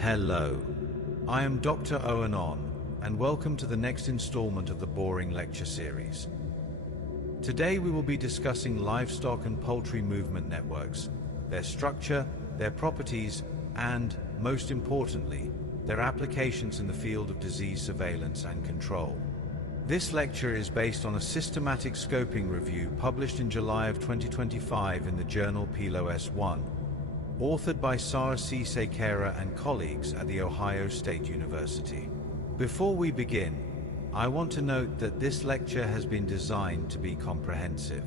Hello, I am Dr. Owen On, and welcome to the next installment of the Boring Lecture Series. Today we will be discussing livestock and poultry movement networks, their structure, their properties, and, most importantly, their applications in the field of disease surveillance and control. This lecture is based on a systematic scoping review published in July of 2025 in the journal PLOS 1, authored by Sarah C. Sekera and colleagues at The Ohio State University. Before we begin, I want to note that this lecture has been designed to be comprehensive.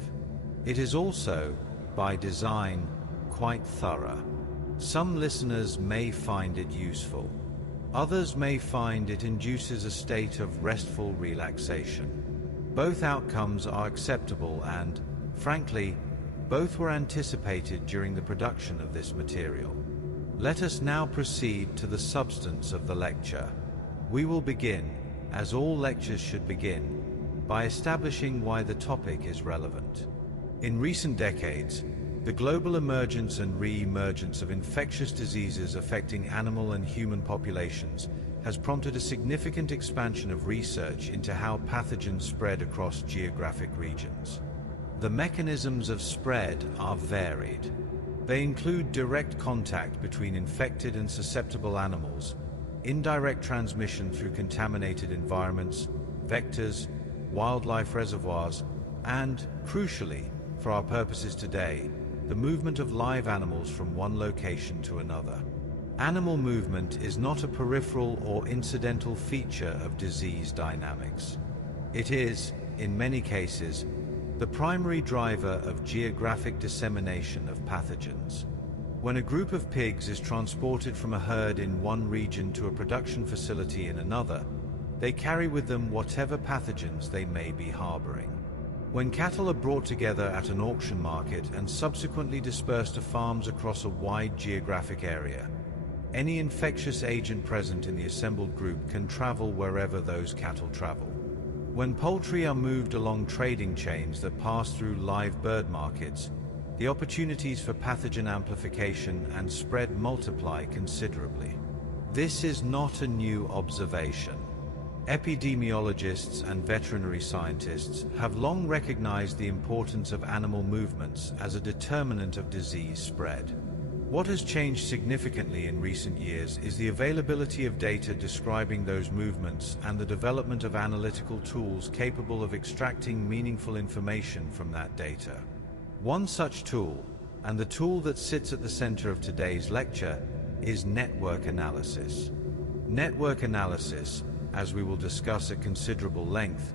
It is also, by design, quite thorough. Some listeners may find it useful. Others may find it induces a state of restful relaxation. Both outcomes are acceptable and, frankly, both were anticipated during the production of this material. Let us now proceed to the substance of the lecture. We will begin, as all lectures should begin, by establishing why the topic is relevant. In recent decades, the global emergence and re-emergence of infectious diseases affecting animal and human populations has prompted a significant expansion of research into how pathogens spread across geographic regions. The mechanisms of spread are varied. They include direct contact between infected and susceptible animals, indirect transmission through contaminated environments, vectors, wildlife reservoirs, and, crucially, for our purposes today, the movement of live animals from one location to another. Animal movement is not a peripheral or incidental feature of disease dynamics. It is, in many cases, the primary driver of geographic dissemination of pathogens. When a group of pigs is transported from a herd in one region to a production facility in another, they carry with them whatever pathogens they may be harboring. When cattle are brought together at an auction market and subsequently dispersed to farms across a wide geographic area, any infectious agent present in the assembled group can travel wherever those cattle travel. When poultry are moved along trading chains that pass through live bird markets, the opportunities for pathogen amplification and spread multiply considerably. This is not a new observation. Epidemiologists and veterinary scientists have long recognized the importance of animal movements as a determinant of disease spread. What has changed significantly in recent years is the availability of data describing those movements and the development of analytical tools capable of extracting meaningful information from that data. One such tool, and the tool that sits at the center of today's lecture, is network analysis. Network analysis, as we will discuss at considerable length,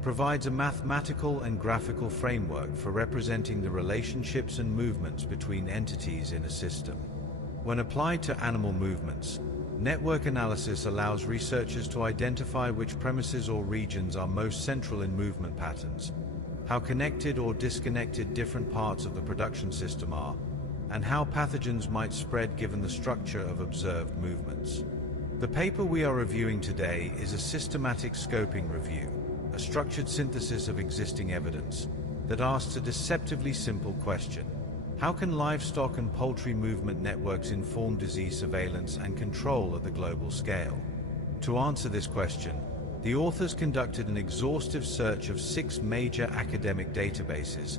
provides a mathematical and graphical framework for representing the relationships and movements between entities in a system. When applied to animal movements, network analysis allows researchers to identify which premises or regions are most central in movement patterns, how connected or disconnected different parts of the production system are, and how pathogens might spread given the structure of observed movements. The paper we are reviewing today is a systematic scoping review, a structured synthesis of existing evidence that asks a deceptively simple question: how can livestock and poultry movement networks inform disease surveillance and control at the global scale? To answer this question, the authors conducted an exhaustive search of 6 major academic databases,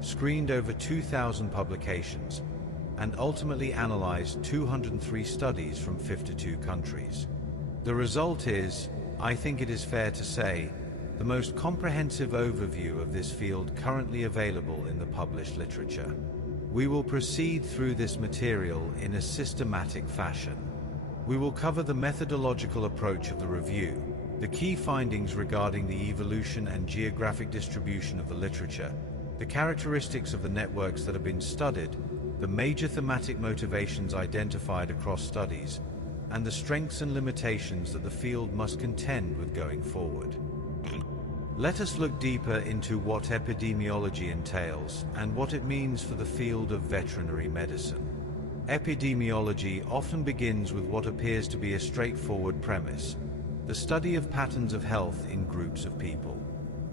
screened over 2,000 publications, and ultimately analyzed 203 studies from 52 countries. The result is, I think it is fair to say, the most comprehensive overview of this field currently available in the published literature. We will proceed through this material in a systematic fashion. We will cover the methodological approach of the review, the key findings regarding the evolution and geographic distribution of the literature, the characteristics of the networks that have been studied, the major thematic motivations identified across studies, and the strengths and limitations that the field must contend with going forward. Let us look deeper into what epidemiology entails and what it means for the field of veterinary medicine. Epidemiology often begins with what appears to be a straightforward premise: the study of patterns of health in groups of people.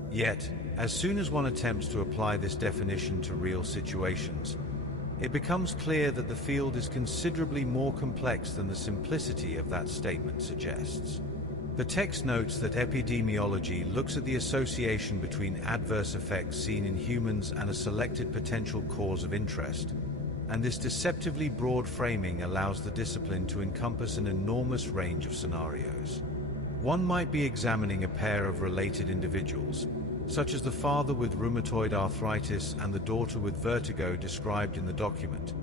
Yet, as soon as one attempts to apply this definition to real situations, it becomes clear that the field is considerably more complex than the simplicity of that statement suggests. The text notes that epidemiology looks at the association between adverse effects seen in humans and a selected potential cause of interest, and this deceptively broad framing allows the discipline to encompass an enormous range of scenarios. One might be examining a pair of related individuals, such as the father with rheumatoid arthritis and the daughter with vertigo described in the document,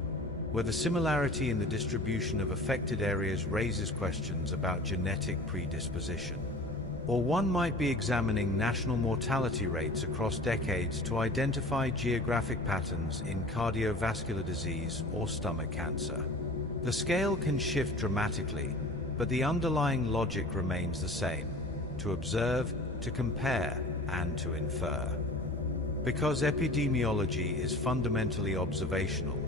where the similarity in the distribution of affected areas raises questions about genetic predisposition. Or one might be examining national mortality rates across decades to identify geographic patterns in cardiovascular disease or stomach cancer. The scale can shift dramatically, but the underlying logic remains the same: to observe, to compare, and to infer. Because epidemiology is fundamentally observational,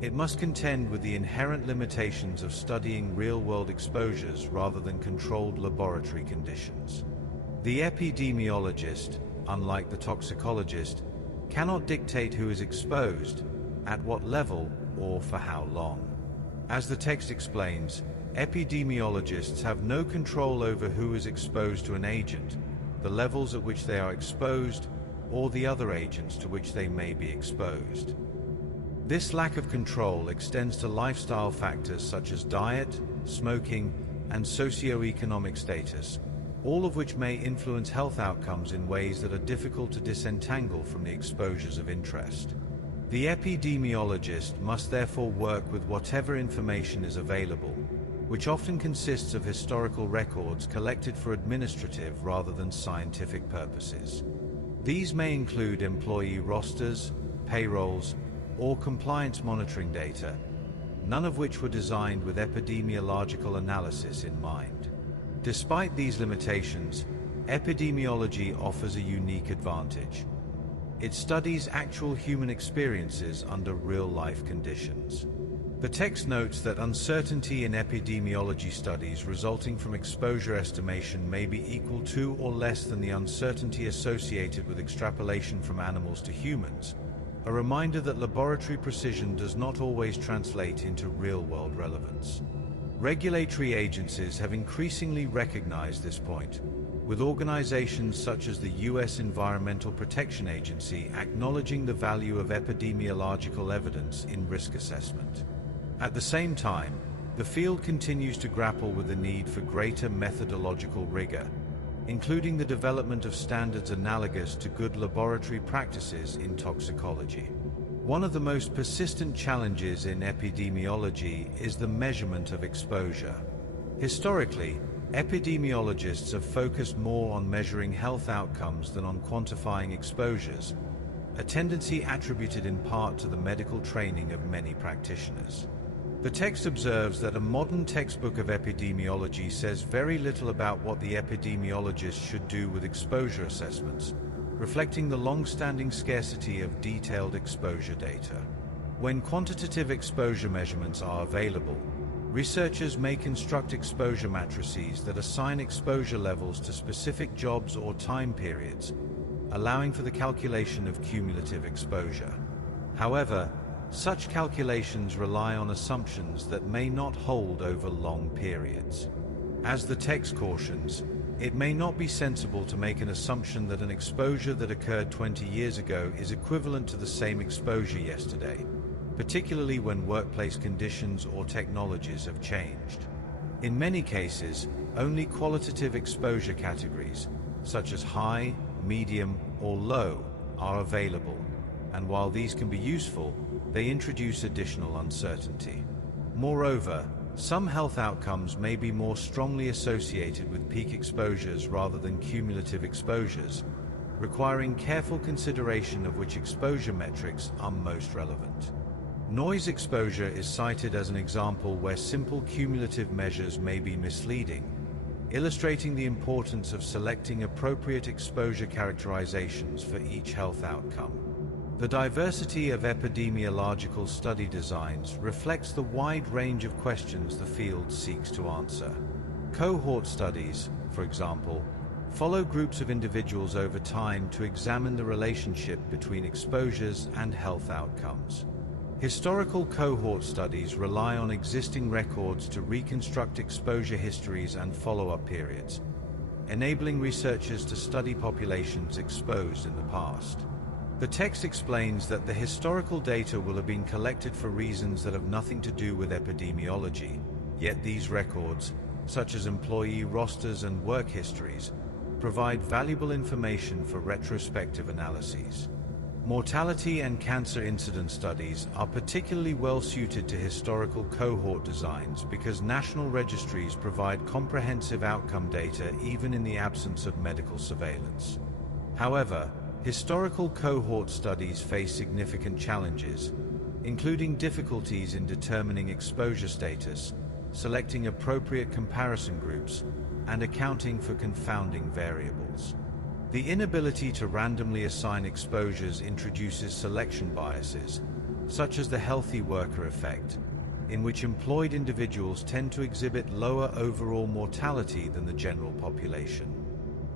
it must contend with the inherent limitations of studying real-world exposures rather than controlled laboratory conditions. The epidemiologist, unlike the toxicologist, cannot dictate who is exposed, at what level, or for how long. As the text explains, epidemiologists have no control over who is exposed to an agent, the levels at which they are exposed, or the other agents to which they may be exposed. This lack of control extends to lifestyle factors such as diet, smoking, and socioeconomic status, all of which may influence health outcomes in ways that are difficult to disentangle from the exposures of interest. The epidemiologist must therefore work with whatever information is available, which often consists of historical records collected for administrative rather than scientific purposes. These may include employee rosters, payrolls, or compliance monitoring data, none of which were designed with epidemiological analysis in mind. Despite these limitations, epidemiology offers a unique advantage. It studies actual human experiences under real-life conditions. The text notes that uncertainty in epidemiology studies resulting from exposure estimation may be equal to or less than the uncertainty associated with extrapolation from animals to humans, a reminder that laboratory precision does not always translate into real-world relevance. Regulatory agencies have increasingly recognized this point, with organizations such as the U.S. Environmental Protection Agency acknowledging the value of epidemiological evidence in risk assessment. At the same time, the field continues to grapple with the need for greater methodological rigor, including the development of standards analogous to good laboratory practices in toxicology. One of the most persistent challenges in epidemiology is the measurement of exposure. Historically, epidemiologists have focused more on measuring health outcomes than on quantifying exposures, a tendency attributed in part to the medical training of many practitioners. The text observes that a modern textbook of epidemiology says very little about what the epidemiologist should do with exposure assessments, reflecting the long-standing scarcity of detailed exposure data. When quantitative exposure measurements are available, researchers may construct exposure matrices that assign exposure levels to specific jobs or time periods, allowing for the calculation of cumulative exposure. However, such calculations rely on assumptions that may not hold over long periods. As the text cautions, it may not be sensible to make an assumption that an exposure that occurred 20 years ago is equivalent to the same exposure yesterday, particularly when workplace conditions or technologies have changed. In many cases, only qualitative exposure categories, such as high, medium, or low, are available, and while these can be useful, they introduce additional uncertainty. Moreover, some health outcomes may be more strongly associated with peak exposures rather than cumulative exposures, requiring careful consideration of which exposure metrics are most relevant. Noise exposure is cited as an example where simple cumulative measures may be misleading, illustrating the importance of selecting appropriate exposure characterizations for each health outcome. The diversity of epidemiological study designs reflects the wide range of questions the field seeks to answer. Cohort studies, for example, follow groups of individuals over time to examine the relationship between exposures and health outcomes. Historical cohort studies rely on existing records to reconstruct exposure histories and follow-up periods, enabling researchers to study populations exposed in the past. The text explains that the historical data will have been collected for reasons that have nothing to do with epidemiology, yet these records, such as employee rosters and work histories, provide valuable information for retrospective analyses. Mortality and cancer incidence studies are particularly well suited to historical cohort designs because national registries provide comprehensive outcome data even in the absence of medical surveillance. However, historical cohort studies face significant challenges, including difficulties in determining exposure status, selecting appropriate comparison groups, and accounting for confounding variables. The inability to randomly assign exposures introduces selection biases, such as the healthy worker effect, in which employed individuals tend to exhibit lower overall mortality than the general population.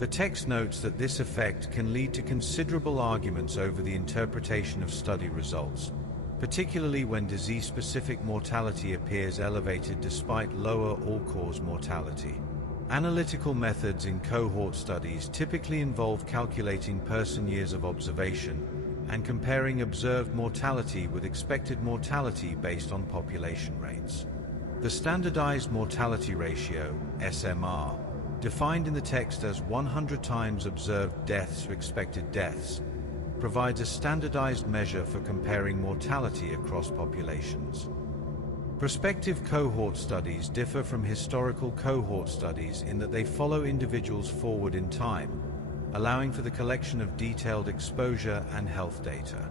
The text notes that this effect can lead to considerable arguments over the interpretation of study results, particularly when disease-specific mortality appears elevated despite lower all-cause mortality. Analytical methods in cohort studies typically involve calculating person years of observation and comparing observed mortality with expected mortality based on population rates. The standardized mortality ratio, SMR, defined in the text as 100 times observed deaths to expected deaths, provides a standardized measure for comparing mortality across populations. Prospective cohort studies differ from historical cohort studies in that they follow individuals forward in time, allowing for the collection of detailed exposure and health data.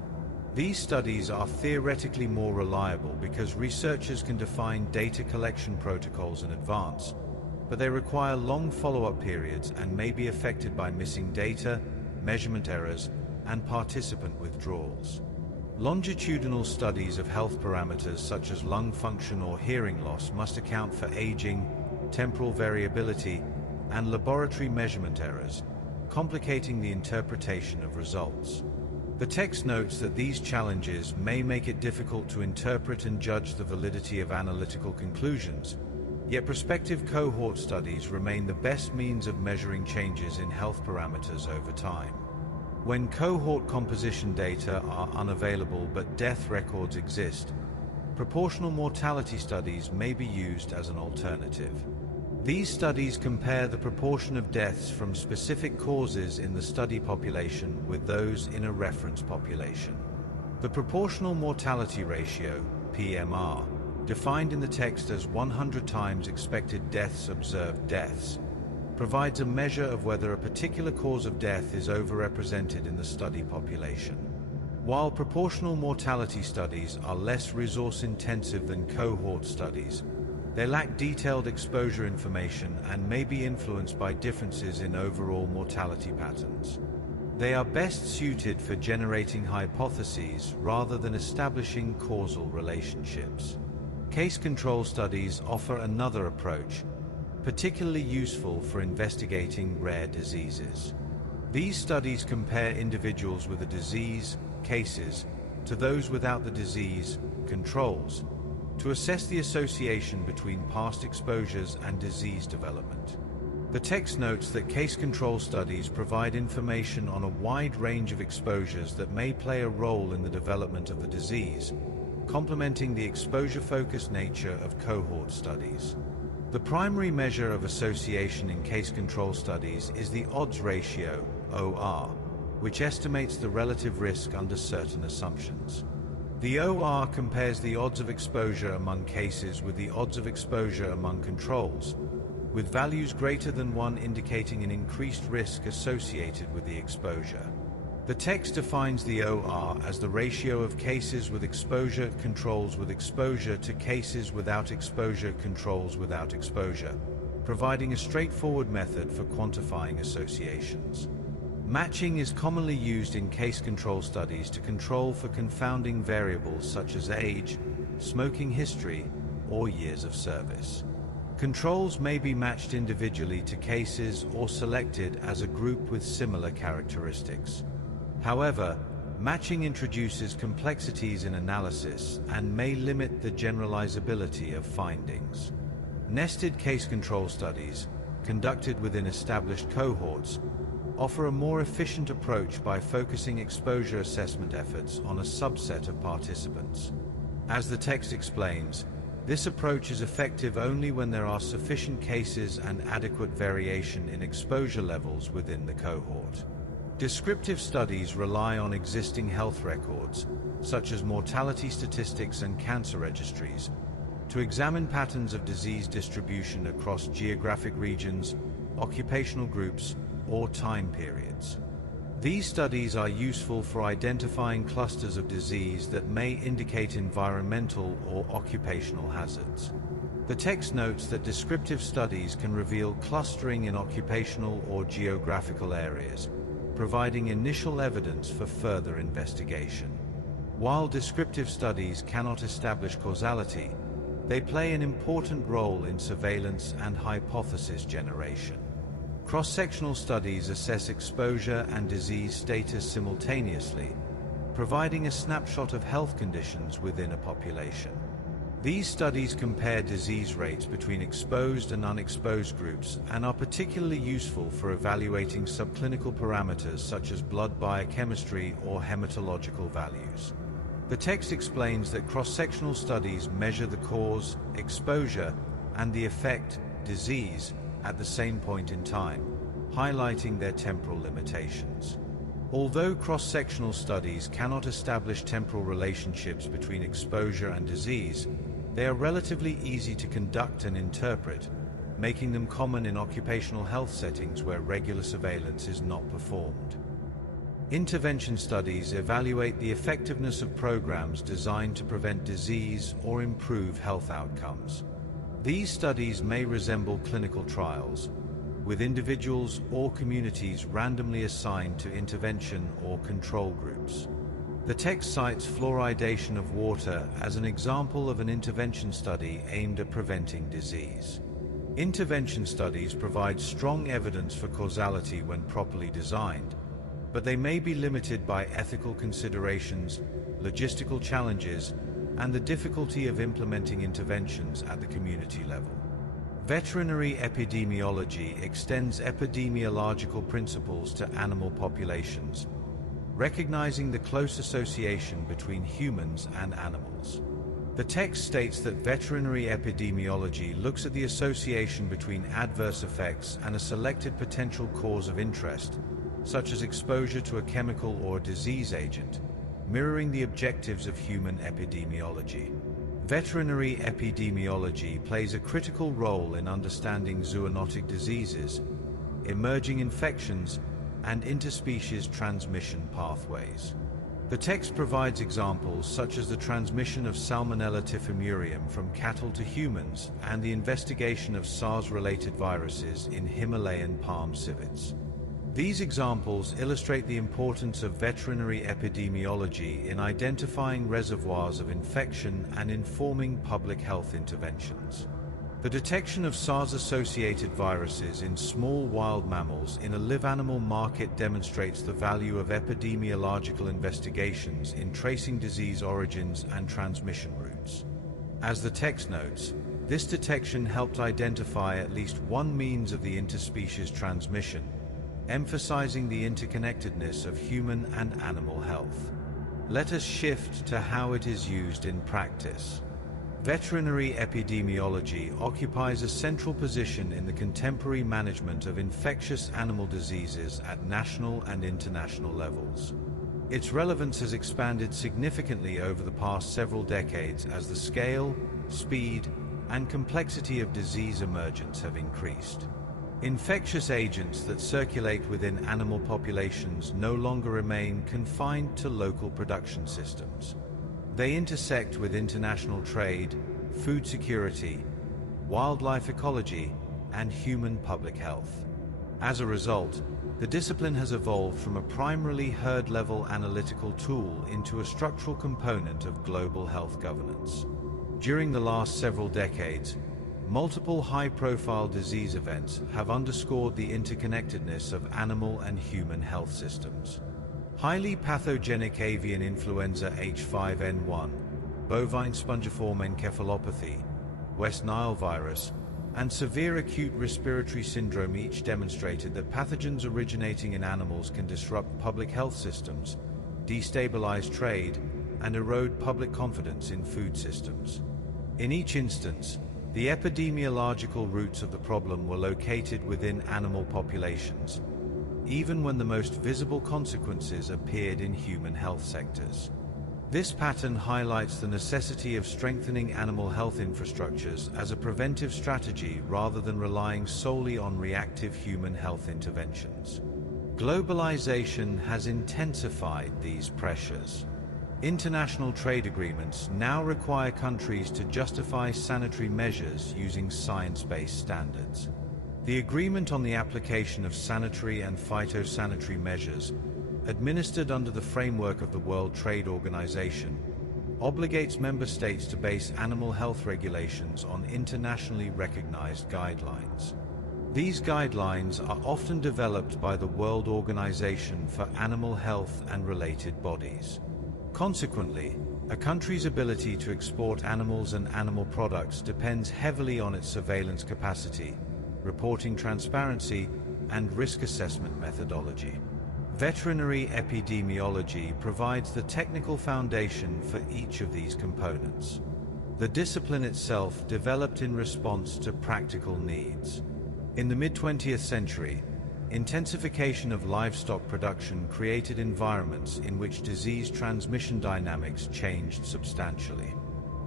These studies are theoretically more reliable because researchers can define data collection protocols in advance, but they require long follow-up periods and may be affected by missing data, measurement errors, and participant withdrawals. Longitudinal studies of health parameters such as lung function or hearing loss must account for aging, temporal variability, and laboratory measurement errors, complicating the interpretation of results. The text notes that these challenges may make it difficult to interpret and judge the validity of analytical conclusions, yet prospective cohort studies remain the best means of measuring changes in health parameters over time. When cohort composition data are unavailable but death records exist, proportional mortality studies may be used as an alternative. These studies compare the proportion of deaths from specific causes in the study population with those in a reference population. The proportional mortality ratio, PMR, defined in the text as 100 times expected deaths observed deaths, provides a measure of whether a particular cause of death is overrepresented in the study population. While proportional mortality studies are less resource-intensive than cohort studies, they lack detailed exposure information and may be influenced by differences in overall mortality patterns. They are best suited for generating hypotheses rather than establishing causal relationships. Case control studies offer another approach, particularly useful for investigating rare diseases. These studies compare individuals with a disease, cases, to those without the disease, controls, to assess the association between past exposures and disease development. The text notes that case control studies provide information on a wide range of exposures that may play a role in the development of the disease, complementing the exposure-focused nature of cohort studies. The primary measure of association in case control studies is the odds ratio, OR, which estimates the relative risk under certain assumptions. The OR compares the odds of exposure among cases with the odds of exposure among controls, with values greater than 1 indicating an increased risk associated with the exposure. The text defines the OR as the ratio of cases with exposure controls with exposure to cases without exposure controls without exposure, providing a straightforward method for quantifying associations. Matching is commonly used in case control studies to control for confounding variables such as age, smoking history, or years of service. Controls may be matched individually to cases or selected as a group with similar characteristics. However, Matching introduces complexities in analysis and may limit the generalizability of findings. Nested case control studies, conducted within established cohorts, offer a more efficient approach by focusing exposure assessment efforts on a subset of participants. As the text explains, this approach is effective only when there are sufficient cases and adequate variation in exposure levels within the cohort. Descriptive studies rely on existing health records, such as mortality statistics and cancer registries, to examine patterns of disease distribution across geographic regions, occupational groups, or time periods. These studies are useful for identifying clusters of disease that may indicate environmental or occupational hazards. The text notes that descriptive studies can reveal clustering in occupational or geographical areas, providing initial evidence for further investigation. While descriptive studies cannot establish causality, they play an important role in surveillance and hypothesis generation. Cross-sectional studies assess exposure and disease status simultaneously, providing a snapshot of health conditions within a population. These studies compare disease rates between exposed and unexposed groups and are particularly useful for evaluating subclinical parameters such as blood biochemistry or hematological values. The text explains that cross-sectional studies measure the cause, exposure, and the effect, disease, at the same point in time, highlighting their temporal limitations. Although cross-sectional studies cannot establish temporal relationships between exposure and disease, they are relatively easy to conduct and interpret, making them common in occupational health settings where regular surveillance is not performed. Intervention studies evaluate the effectiveness of programs designed to prevent disease or improve health outcomes. These studies may resemble clinical trials, with individuals or communities randomly assigned to intervention or control groups. The text cites fluoridation of water as an example of an intervention study aimed at preventing disease. Intervention studies provide strong evidence for causality when properly designed, but they may be limited by ethical considerations, logistical challenges, and the difficulty of implementing interventions at the community level. Veterinary epidemiology extends epidemiological principles to animal populations, recognizing the close association between humans and animals. The text states that veterinary epidemiology looks at the association between adverse effects and a selected potential cause of interest, such as exposure to a chemical or disease agent, mirroring the objectives of human epidemiology. Veterinary epidemiology plays a critical role in understanding zoonotic diseases, emerging infections, and interspecies transmission pathways. The text provides examples such as the transmission of Salmonella typhimurium from cattle to humans and the investigation of SARS-related viruses in Himalayan palm civets. These examples illustrate the importance of veterinary epidemiology in identifying reservoirs of infection and informing public health interventions. The detection of SARS-associated viruses in small wild mammals in a live animal market demonstrates the value of epidemiological investigations in tracing disease origins and transmission routes. As the text notes, this detection helped identify at least one means of the interspecies transmission, emphasizing the interconnectedness of human and animal health. Let us shift to how it is used in practice. Veterinary epidemiology occupies a central position in the contemporary management of infectious animal diseases at national and international levels. Its relevance has expanded significantly over the past several decades as the scale, speed, and complexity of disease emergence have increased. Infectious agents that circulate within animal populations no longer remain confined to local production systems. They intersect with international trade, food security, wildlife ecology, and human public health. As a result, the discipline has evolved from a primarily herd-level analytical tool into a structural component of global health governance. During the last several decades, multiple high-profile disease events have underscored the interconnectedness of animal and human health systems. Highly pathogenic avian influenza H5N1, bovine spongiform encephalopathy, West Nile virus, and severe acute respiratory syndrome each demonstrated that pathogens originating in animals can disrupt public health systems, destabilize trade, and erode public confidence in food systems. In each instance, the epidemiological roots of the problem were located within animal populations, even when the most visible consequences appeared in human health sectors. This pattern highlights the necessity of strengthening animal health infrastructures as a preventive strategy rather than relying solely on reactive human health interventions. Globalization has intensified these pressures. International trade agreements now require countries to justify sanitary measures using science-based standards. The agreement on the application of sanitary and phytosanitary measures, administered under the framework of the World Trade Organization, obligates member states to base animal health regulations on internationally recognized guidelines. These guidelines are often developed by the World Organization for Animal Health and related bodies. Consequently, a country's ability to export animals and animal products depends heavily on its surveillance capacity, reporting transparency, and risk assessment methodology. Veterinary epidemiology provides the technical foundation for each of these components. The discipline itself developed in response to practical needs. In the mid-20th century, intensification of livestock production created environments in which disease transmission dynamics changed substantially.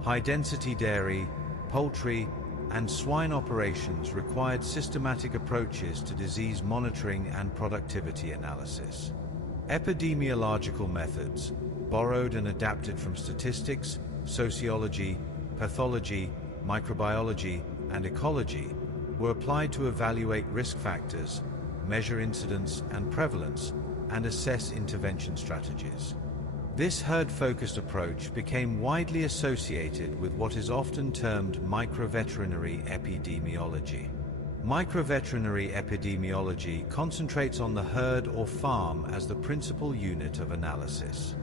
High-density dairy, poultry, and swine operations required systematic approaches to disease monitoring and productivity analysis. Epidemiological methods, borrowed and adapted from statistics, sociology, pathology, microbiology, and ecology, were applied to evaluate risk factors, measure incidence and prevalence, and assess intervention strategies. This herd-focused approach became widely associated with what is often termed microveterinary epidemiology. Microveterinary epidemiology concentrates on the herd or farm as the principal unit of analysis.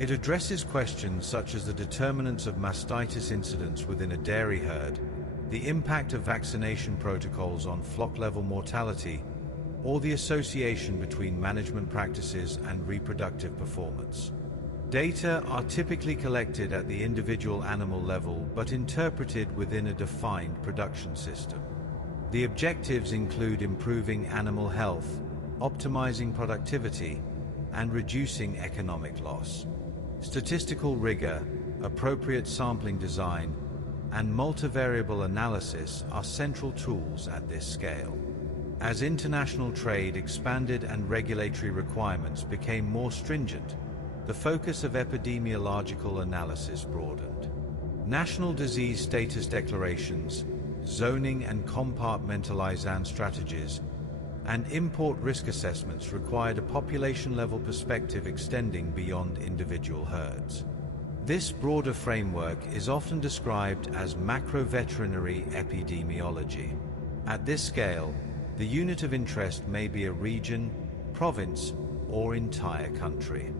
It addresses questions such as the determinants of mastitis incidence within a dairy herd, the impact of vaccination protocols on flock-level mortality, or the association between management practices and reproductive performance. Data are typically collected at the individual animal level but interpreted within a defined production system. The objectives include improving animal health, optimizing productivity, and reducing economic loss. Statistical rigor, appropriate sampling design, and multivariable analysis are central tools at this scale. As international trade expanded and regulatory requirements became more stringent, the focus of epidemiological analysis broadened. National disease status declarations, zoning and compartmentalization strategies, and import risk assessments required a population-level perspective extending beyond individual herds. This broader framework is often described as macroveterinary epidemiology. At this scale, the unit of interest may be a region, province, or entire country.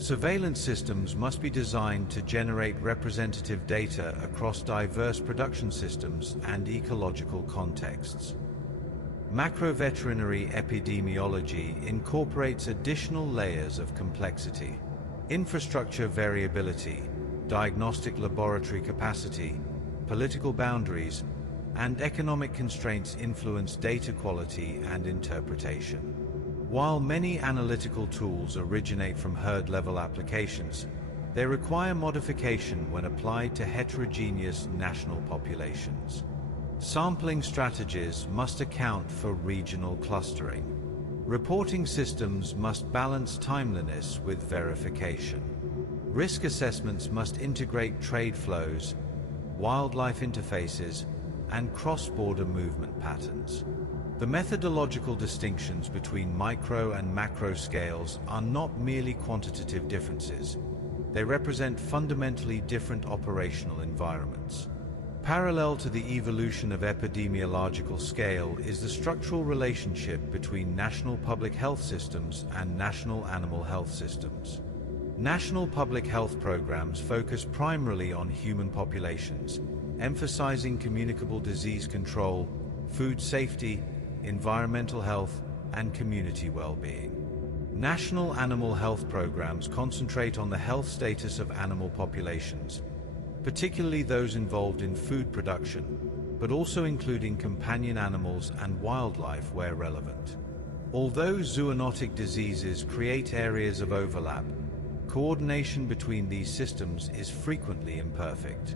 Surveillance systems must be designed to generate representative data across diverse production systems and ecological contexts. Macroveterinary epidemiology incorporates additional layers of complexity. Infrastructure variability, diagnostic laboratory capacity, political boundaries, and economic constraints influence data quality and interpretation. While many analytical tools originate from herd-level applications, they require modification when applied to heterogeneous national populations. Sampling strategies must account for regional clustering. Reporting systems must balance timeliness with verification. Risk assessments must integrate trade flows, wildlife interfaces, and cross-border movement patterns. The methodological distinctions between micro and macro scales are not merely quantitative differences. They represent fundamentally different operational environments. Parallel to the evolution of epidemiological scale is the structural relationship between national public health systems and national animal health systems. National public health programs focus primarily on human populations, emphasizing communicable disease control, food safety, environmental health, and community well-being. National animal health programs concentrate on the health status of animal populations, particularly those involved in food production, but also including companion animals and wildlife where relevant. Although zoonotic diseases create areas of overlap, coordination between these systems is frequently imperfect.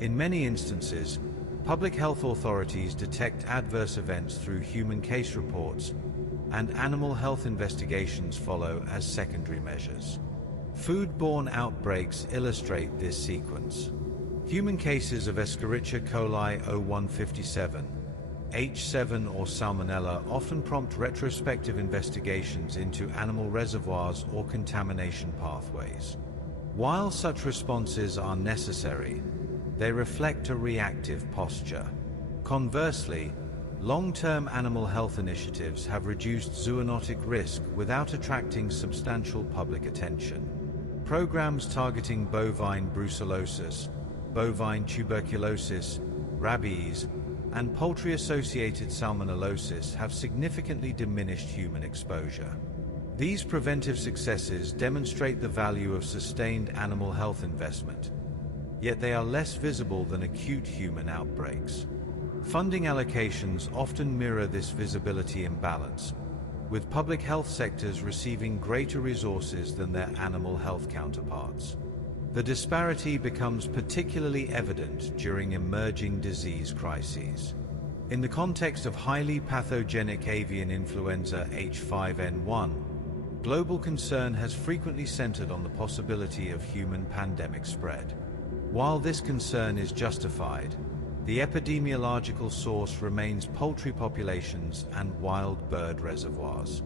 In many instances, public health authorities detect adverse events through human case reports, and animal health investigations follow as secondary measures. Foodborne outbreaks illustrate this sequence. Human cases of Escherichia coli 0157, H7 or Salmonella often prompt retrospective investigations into animal reservoirs or contamination pathways. While such responses are necessary, they reflect a reactive posture. Conversely, long-term animal health initiatives have reduced zoonotic risk without attracting substantial public attention. Programs targeting bovine brucellosis, bovine tuberculosis, rabies, and poultry-associated salmonellosis have significantly diminished human exposure. These preventive successes demonstrate the value of sustained animal health investment, yet they are less visible than acute human outbreaks. Funding allocations often mirror this visibility imbalance, with public health sectors receiving greater resources than their animal health counterparts. The disparity becomes particularly evident during emerging disease crises. In the context of highly pathogenic avian influenza H5N1, global concern has frequently centered on the possibility of human pandemic spread. While this concern is justified, the epidemiological source remains poultry populations and wild bird reservoirs.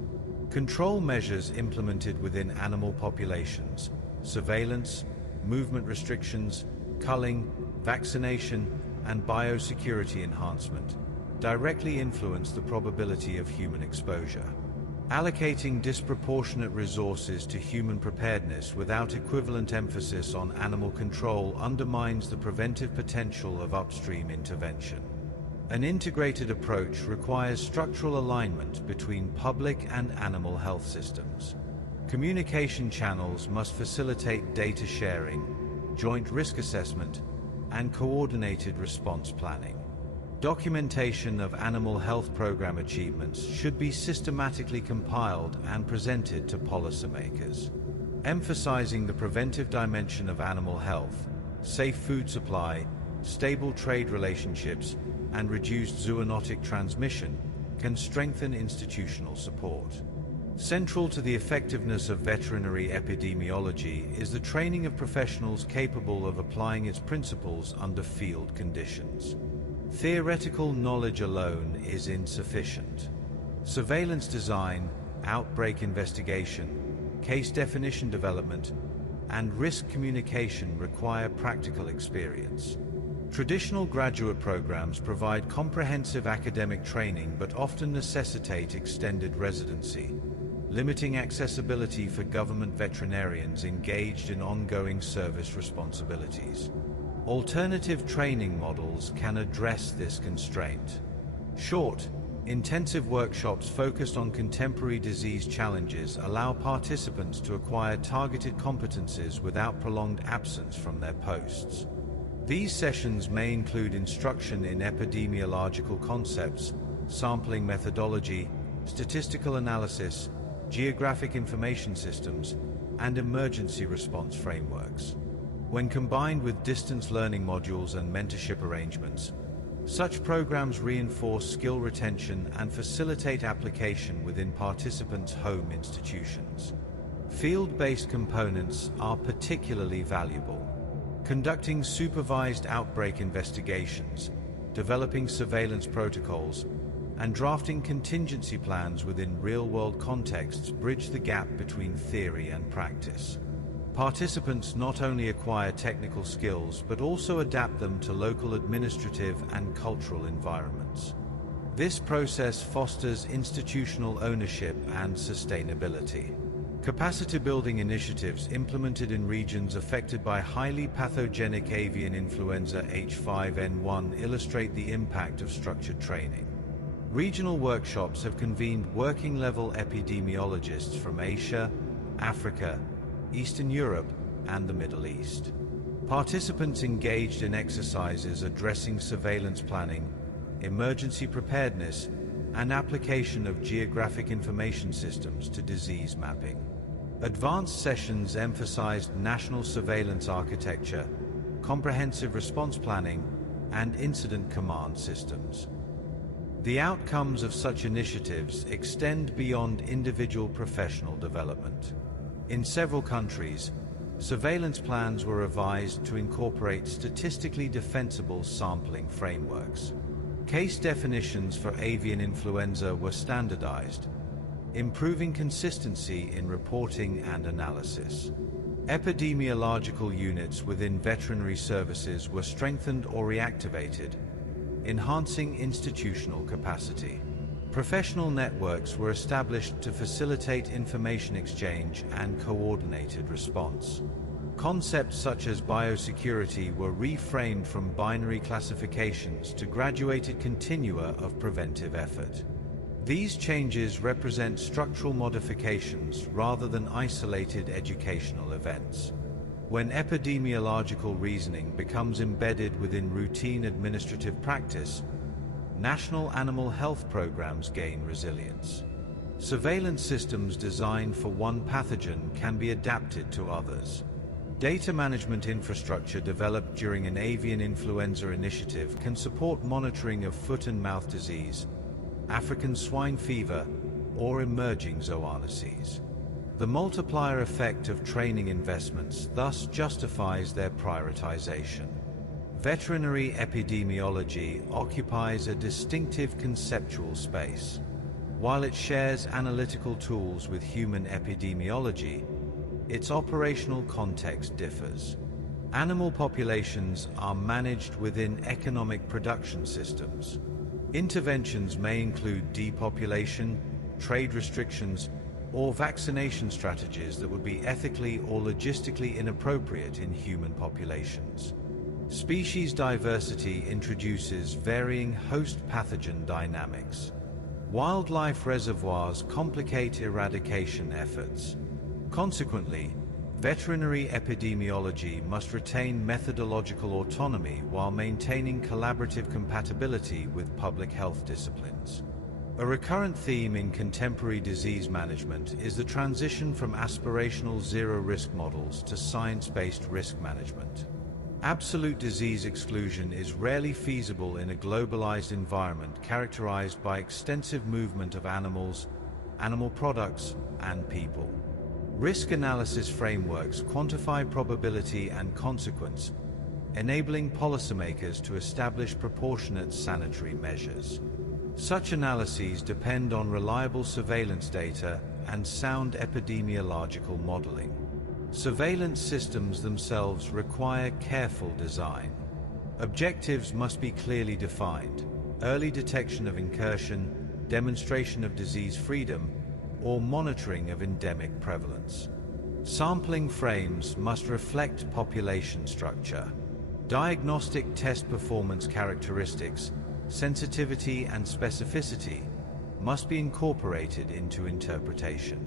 Control measures implemented within animal populations, surveillance, movement restrictions, culling, vaccination, and biosecurity enhancement, directly influence the probability of human exposure. Allocating disproportionate resources to human preparedness without equivalent emphasis on animal control undermines the preventive potential of upstream intervention. An integrated approach requires structural alignment between public and animal health systems. Communication channels must facilitate data sharing, joint risk assessment, and coordinated response planning. Documentation of animal health program achievements should be systematically compiled and presented to policymakers. Emphasizing the preventive dimension of animal health, safe food supply, stable trade relationships, and reduced zoonotic transmission can strengthen institutional support. Central to the effectiveness of veterinary epidemiology is the training of professionals capable of applying its principles under field conditions. Theoretical knowledge alone is insufficient. Surveillance design, outbreak investigation, case definition development, and risk communication require practical experience. Traditional graduate programs provide comprehensive academic training but often necessitate extended residency, limiting accessibility for government veterinarians engaged in ongoing service responsibilities. Alternative training models can address this constraint. Short, intensive workshops focused on contemporary disease challenges allow participants to acquire targeted competencies without prolonged absence from their posts. These sessions may include instruction in epidemiological concepts, sampling methodology, statistical analysis, geographic information systems, and emergency response frameworks. When combined with distance learning modules and mentorship arrangements, such programs reinforce skill retention and facilitate application within participants' home institutions. Field-based components are particularly valuable. Conducting supervised outbreak investigations, developing surveillance protocols, and drafting contingency plans within real-world contexts bridge the gap between theory and practice. Participants not only acquire technical skills but also adapt them to local administrative and cultural environments. This process fosters institutional ownership and sustainability. Capacity-building initiatives implemented in regions affected by highly pathogenic avian influenza H5N1 illustrate the impact of structured training. Regional workshops have convened working-level epidemiologists from Asia, Africa, Eastern Europe, and the Middle East. Participants engaged in exercises addressing surveillance planning, emergency preparedness, and application of geographic information systems to disease mapping. Advanced sessions emphasized national surveillance architecture, comprehensive response planning, and incident command systems. The outcomes of such initiatives extend beyond individual professional development. In several countries, surveillance plans were revised to incorporate statistically defensible sampling frameworks. Case definitions for avian influenza were standardized, improving consistency in reporting and analysis. Epidemiological units within veterinary services were strengthened or reactivated, enhancing institutional capacity. Professional networks were established to facilitate information exchange and coordinated response. Concepts such as biosecurity were reframed from binary classifications to graduated continua of preventive effort. These changes represent structural modifications rather than isolated educational events. When epidemiological reasoning becomes embedded within routine administrative practice, national animal health programs gain resilience. Surveillance systems designed for one pathogen can be adapted to others. Data management infrastructure developed during an avian influenza initiative can support monitoring of foot and mouth disease, African swine fever, or emerging zoonoses. The multiplier effect of training investments thus justifies their prioritization. Veterinary epidemiology occupies a distinctive conceptual space. While it shares analytical tools with human epidemiology, its operational context differs. Animal populations are managed within economic production systems. Interventions may include depopulation, trade restrictions, or vaccination strategies that would be ethically or logistically inappropriate in human populations. Species diversity introduces varying host pathogen dynamics. Wildlife reservoirs complicate eradication efforts. Consequently, veterinary epidemiology must retain methodological autonomy while maintaining collaborative compatibility with public health disciplines. A recurrent theme in contemporary disease management is the transition from aspirational zero-risk models to science-based risk management. Absolute disease exclusion is rarely feasible in a globalized environment characterized by extensive movement of animals, animal products, and people. Risk analysis frameworks quantify probability and consequence, enabling policymakers to establish proportionate sanitary measures. Such analyses depend on reliable surveillance data and sound epidemiological modeling. Surveillance systems themselves require careful design. Objectives must be clearly defined: early detection of incursion, demonstration of disease freedom, or monitoring of endemic prevalence. Sampling frames must reflect population structure. Diagnostic test performance characteristics, sensitivity and specificity must be incorporated into interpretation.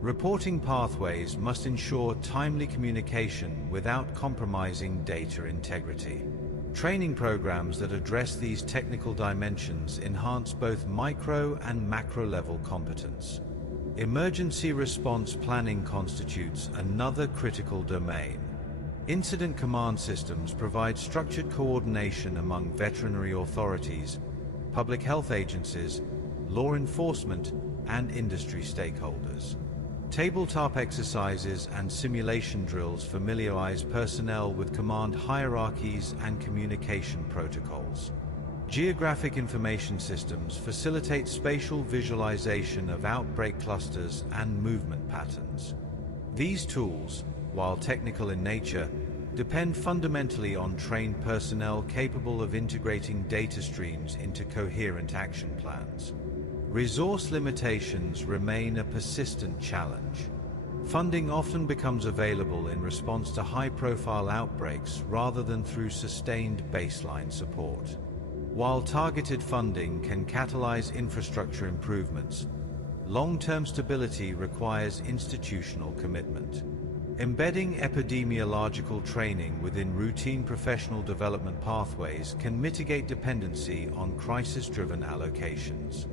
Reporting pathways must ensure timely communication without compromising data integrity. Training programs that address these technical dimensions enhance both micro and macro-level competence. Emergency response planning constitutes another critical domain. Incident command systems provide structured coordination among veterinary authorities, public health agencies, law enforcement, and industry stakeholders. Tabletop exercises and simulation drills familiarize personnel with command hierarchies and communication protocols. Geographic information systems facilitate spatial visualization of outbreak clusters and movement patterns. These tools, while technical in nature, depend fundamentally on trained personnel capable of integrating data streams into coherent action plans. Resource limitations remain a persistent challenge. Funding often becomes available in response to high-profile outbreaks rather than through sustained baseline support. While targeted funding can catalyze infrastructure improvements, long-term stability requires institutional commitment. Embedding epidemiological training within routine professional development pathways can mitigate dependency on crisis-driven allocations.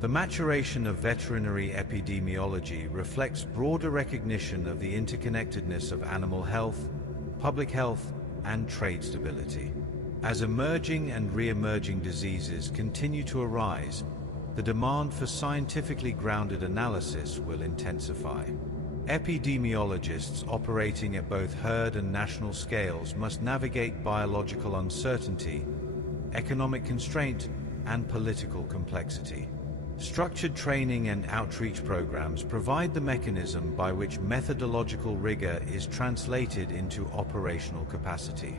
The maturation of veterinary epidemiology reflects broader recognition of the interconnectedness of animal health, public health, and trade stability. As emerging and re-emerging diseases continue to arise, the demand for scientifically grounded analysis will intensify. Epidemiologists operating at both herd and national scales must navigate biological uncertainty, economic constraint, and political complexity. Structured training and outreach programs provide the mechanism by which methodological rigor is translated into operational capacity.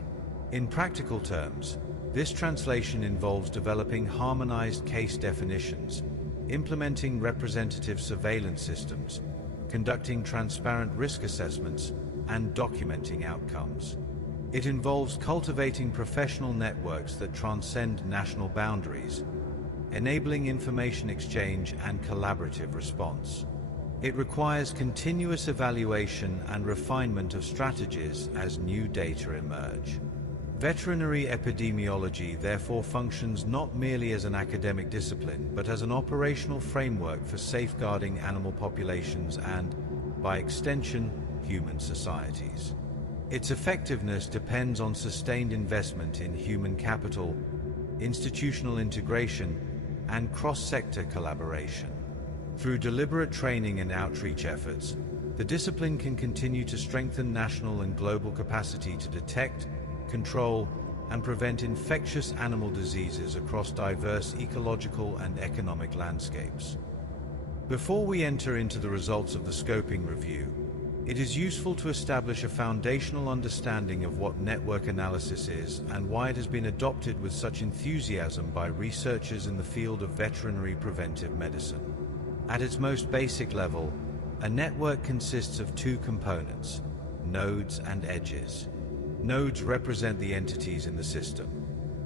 In practical terms, this translation involves developing harmonized case definitions, implementing representative surveillance systems, conducting transparent risk assessments, and documenting outcomes. It involves cultivating professional networks that transcend national boundaries, enabling information exchange and collaborative response. It requires continuous evaluation and refinement of strategies as new data emerge. Veterinary epidemiology therefore functions not merely as an academic discipline, but as an operational framework for safeguarding animal populations and, by extension, human societies. Its effectiveness depends on sustained investment in human capital, institutional integration, and cross-sector collaboration. Through deliberate training and outreach efforts, the discipline can continue to strengthen national and global capacity to detect, control, and prevent infectious animal diseases across diverse ecological and economic landscapes. Before we enter into the results of the scoping review, it is useful to establish a foundational understanding of what network analysis is and why it has been adopted with such enthusiasm by researchers in the field of veterinary preventive medicine. At its most basic level, a network consists of two components, nodes and edges. Nodes represent the entities in the system.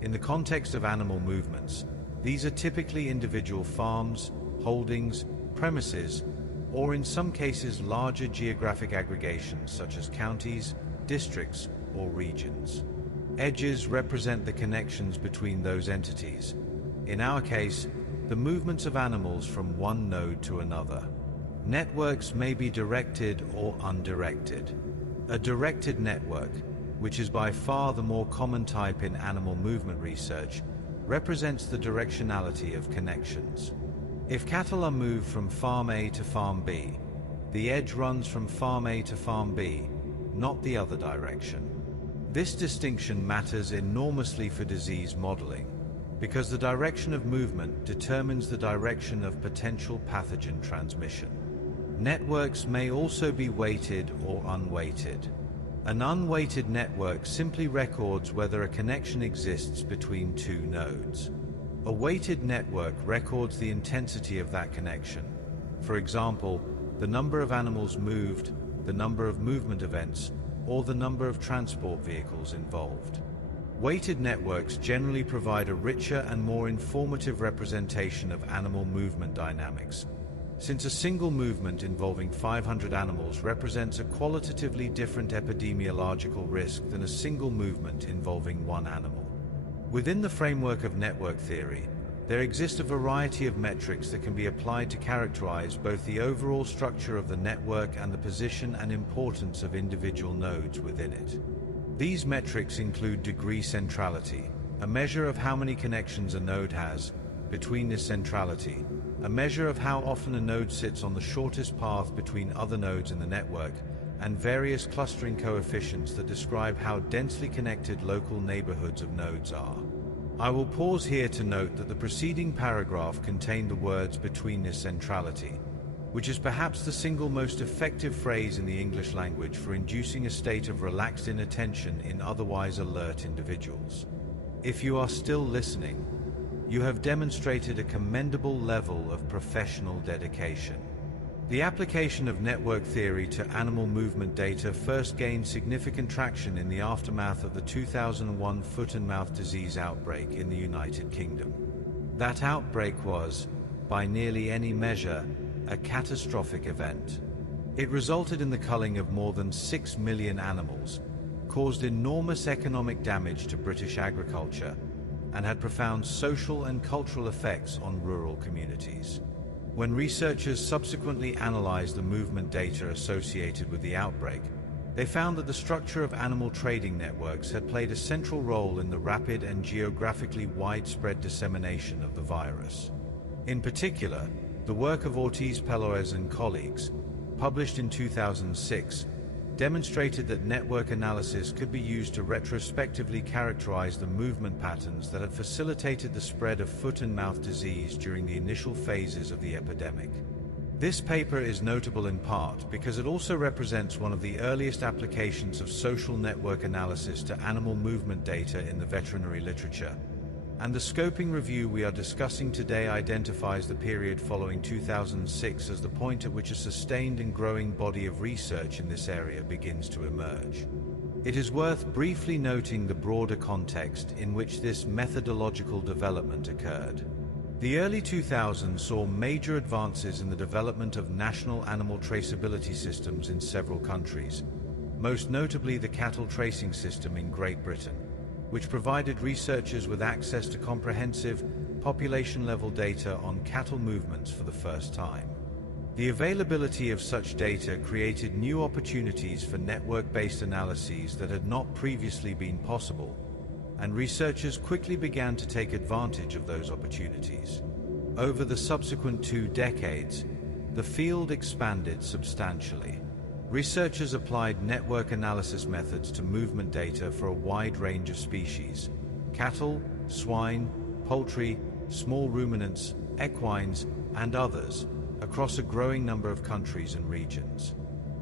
In the context of animal movements, these are typically individual farms, holdings, premises, or in some cases larger geographic aggregations such as counties, districts, or regions. Edges represent the connections between those entities. In our case, the movements of animals from one node to another. Networks may be directed or undirected. A directed network, which is by far the more common type in animal movement research, represents the directionality of connections. If cattle are moved from farm A to farm B, the edge runs from farm A to farm B, not the other direction. This distinction matters enormously for disease modeling, because the direction of movement determines the direction of potential pathogen transmission. Networks may also be weighted or unweighted. An unweighted network simply records whether a connection exists between two nodes. A weighted network records the intensity of that connection. For example, the number of animals moved, the number of movement events, or the number of transport vehicles involved. Weighted networks generally provide a richer and more informative representation of animal movement dynamics, since a single movement involving 500 animals represents a qualitatively different epidemiological risk than a single movement involving one animal. Within the framework of network theory, there exists a variety of metrics that can be applied to characterize both the overall structure of the network and the position and importance of individual nodes within it. These metrics include degree centrality, a measure of how many connections a node has, betweenness centrality, a measure of how often a node sits on the shortest path between other nodes in the network, and various clustering coefficients that describe how densely connected local neighborhoods of nodes are. I will pause here to note that the preceding paragraph contained the words betweenness centrality. which is perhaps the single most effective phrase in the English language for inducing a state of relaxed inattention in otherwise alert individuals. If you are still listening, you have demonstrated a commendable level of professional dedication. The application of network theory to animal movement data first gained significant traction in the aftermath of the 2001 foot and mouth disease outbreak in the United Kingdom. That outbreak was, by nearly any measure, a catastrophic event. It resulted in the culling of more than 6 million animals, caused enormous economic damage to British agriculture, and had profound social and cultural effects on rural communities. When researchers subsequently analyzed the movement data associated with the outbreak, they found that the structure of animal trading networks had played a central role in the rapid and geographically widespread dissemination of the virus. In particular, the work of Ortiz-Peloez and colleagues, published in 2006, demonstrated that network analysis could be used to retrospectively characterize the movement patterns that had facilitated the spread of foot and mouth disease during the initial phases of the epidemic. This paper is notable in part because it also represents one of the earliest applications of social network analysis to animal movement data in the veterinary literature, and the scoping review we are discussing today identifies the period following 2006 as the point at which a sustained and growing body of research in this area begins to emerge. It is worth briefly noting the broader context in which this methodological development occurred. The early 2000s saw major advances in the development of national animal traceability systems in several countries, most notably the cattle tracing system in Great Britain, which provided researchers with access to comprehensive, population-level data on cattle movements for the first time. The availability of such data created new opportunities for network-based analyses that had not previously been possible, and researchers quickly began to take advantage of those opportunities. Over the subsequent 2 decades, the field expanded substantially. Researchers applied network analysis methods to movement data for a wide range of species: cattle, swine, poultry, small ruminants, equines, and others, across a growing number of countries and regions.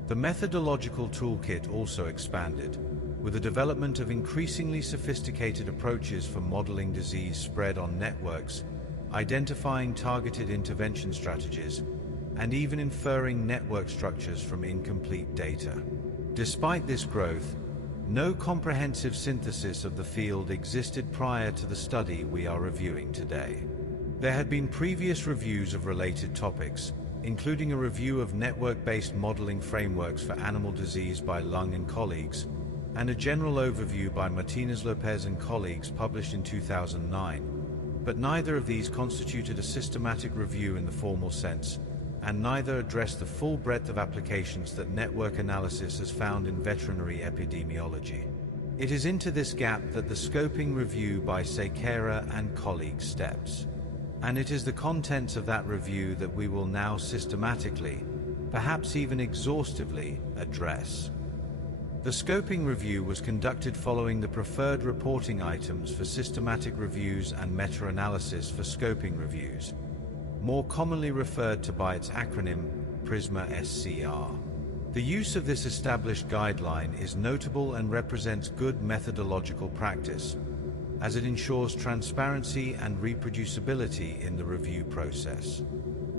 The methodological toolkit also expanded, with the development of increasingly sophisticated approaches for modeling disease spread on networks, identifying targeted intervention strategies, and even inferring network structures from incomplete data. Despite this growth, no comprehensive synthesis of the field existed prior to the study we are reviewing today. There had been previous reviews of related topics, including a review of network-based modeling frameworks for animal disease by Lung and colleagues, and a general overview by Martinez-Lopez and colleagues published in 2009, but neither of these constituted a systematic review in the formal sense, and neither addressed the full breadth of applications that network analysis has found in veterinary epidemiology. It is into this gap that the scoping review by Sequeira and colleagues steps. And it is the contents of that review that we will now systematically, perhaps even exhaustively, address. The scoping review was conducted following the preferred reporting items for systematic reviews and meta-analysis for scoping reviews, more commonly referred to by its acronym PRISMA-SCR. The use of this established guideline is notable and represents good methodological practice, as it ensures transparency and reproducibility in the review process.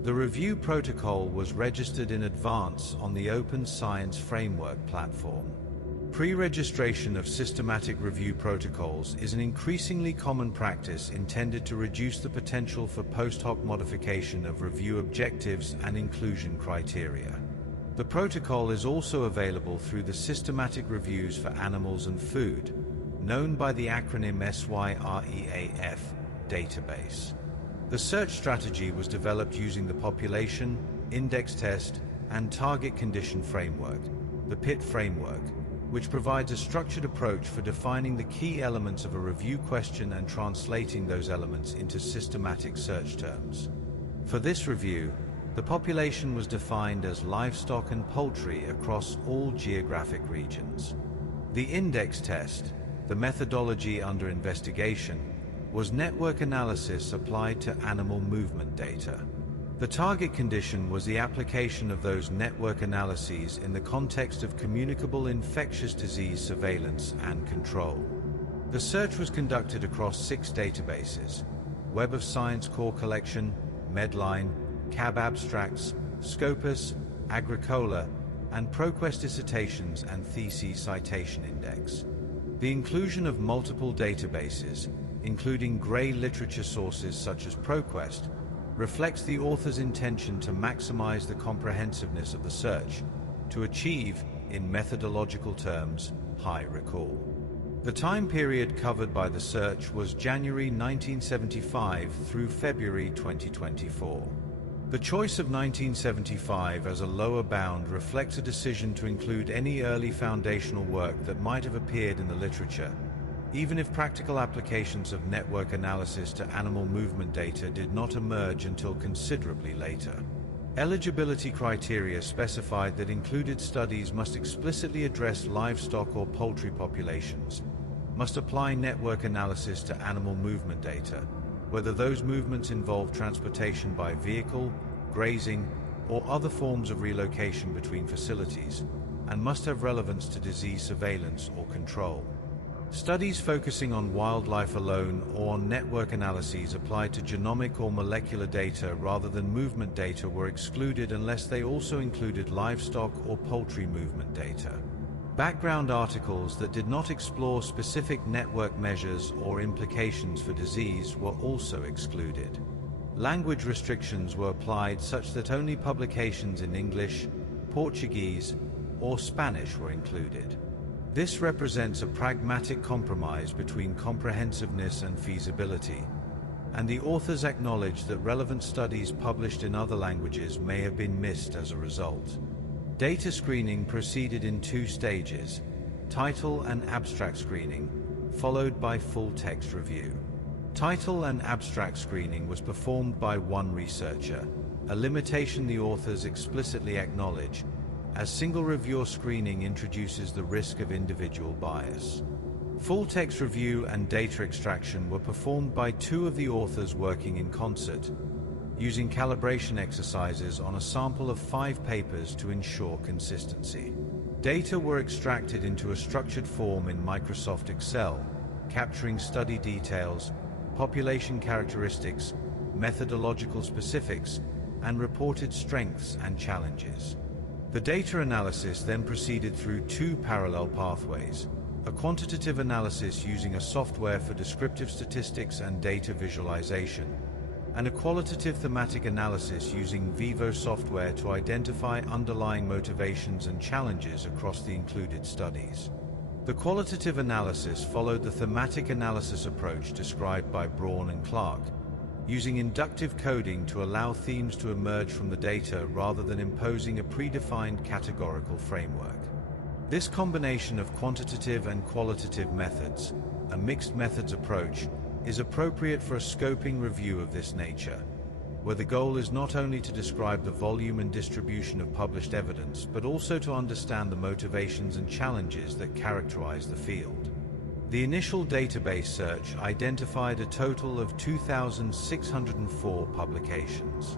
The review protocol was registered in advance on the Open Science Framework platform. Pre-registration of systematic review protocols is an increasingly common practice intended to reduce the potential for post-hoc modification of review objectives and inclusion criteria. The protocol is also available through the Systematic Reviews for Animals and Food, known by the acronym SYREAF, database. The search strategy was developed using the Population, Index Test, and Target Condition Framework, the PIT framework, which provides a structured approach for defining the key elements of a review question and translating those elements into systematic search terms. For this review, the population was defined as livestock and poultry across all geographic regions. The index test, the methodology under investigation, was network analysis applied to animal movement data. The target condition was the application of those network analyses in the context of communicable infectious disease surveillance and control. The search was conducted across 6 databases: Web of Science Core Collection, Medline, CAB Abstracts, Scopus, Agricola, and ProQuest Dissertations and Theses Citation Index. The inclusion of multiple databases, including grey literature sources such as ProQuest, reflects the author's intention to maximize the comprehensiveness of the search, to achieve, in methodological terms, high recall. The time period covered by the search was January 1975 through February 2024. The choice of 1975 as a lower bound reflects a decision to include any early foundational work that might have appeared in the literature, even if practical applications of network analysis to animal movement data did not emerge until considerably later. Eligibility criteria specified that included studies must explicitly address livestock or poultry populations, must apply network analysis to animal movement data, whether those movements involve transportation by vehicle, grazing, or other forms of relocation between facilities, and must have relevance to disease surveillance or control. Studies focusing on wildlife alone or on network analyses applied to genomic or molecular data rather than movement data were excluded unless they also included livestock or poultry movement data. Background articles that did not explore specific network measures or implications for disease were also excluded. Language restrictions were applied such that only publications in English, Portuguese, or Spanish were included. This represents a pragmatic compromise between comprehensiveness and feasibility, and the authors acknowledge that relevant studies published in other languages may have been missed as a result. Data screening proceeded in 2 stages: title and abstract screening, followed by full text review. Title and abstract screening was performed by one researcher, a limitation the authors explicitly acknowledge, as single reviewer screening introduces the risk of individual bias. Full text review and data extraction were performed by 2 of the authors working in concert, using calibration exercises on a sample of 5 papers to ensure consistency. Data were extracted into a structured form in Microsoft Excel, capturing study details, population characteristics, methodological specifics, and reported strengths and challenges. The data analysis then proceeded through 2 parallel pathways: a quantitative analysis using a software for descriptive statistics and data visualization, and a qualitative thematic analysis using Vivo software to identify underlying motivations and challenges across the included studies. The qualitative analysis followed the thematic analysis approach described by Braun and Clark, using inductive coding to allow themes to emerge from the data rather than imposing a predefined categorical framework. This combination of quantitative and qualitative methods, a mixed methods approach, is appropriate for a scoping review of this nature, where the goal is not only to describe the volume and distribution of published evidence, but also to understand the motivations and challenges that characterize the field. The initial database search identified a total of 2,604 publications.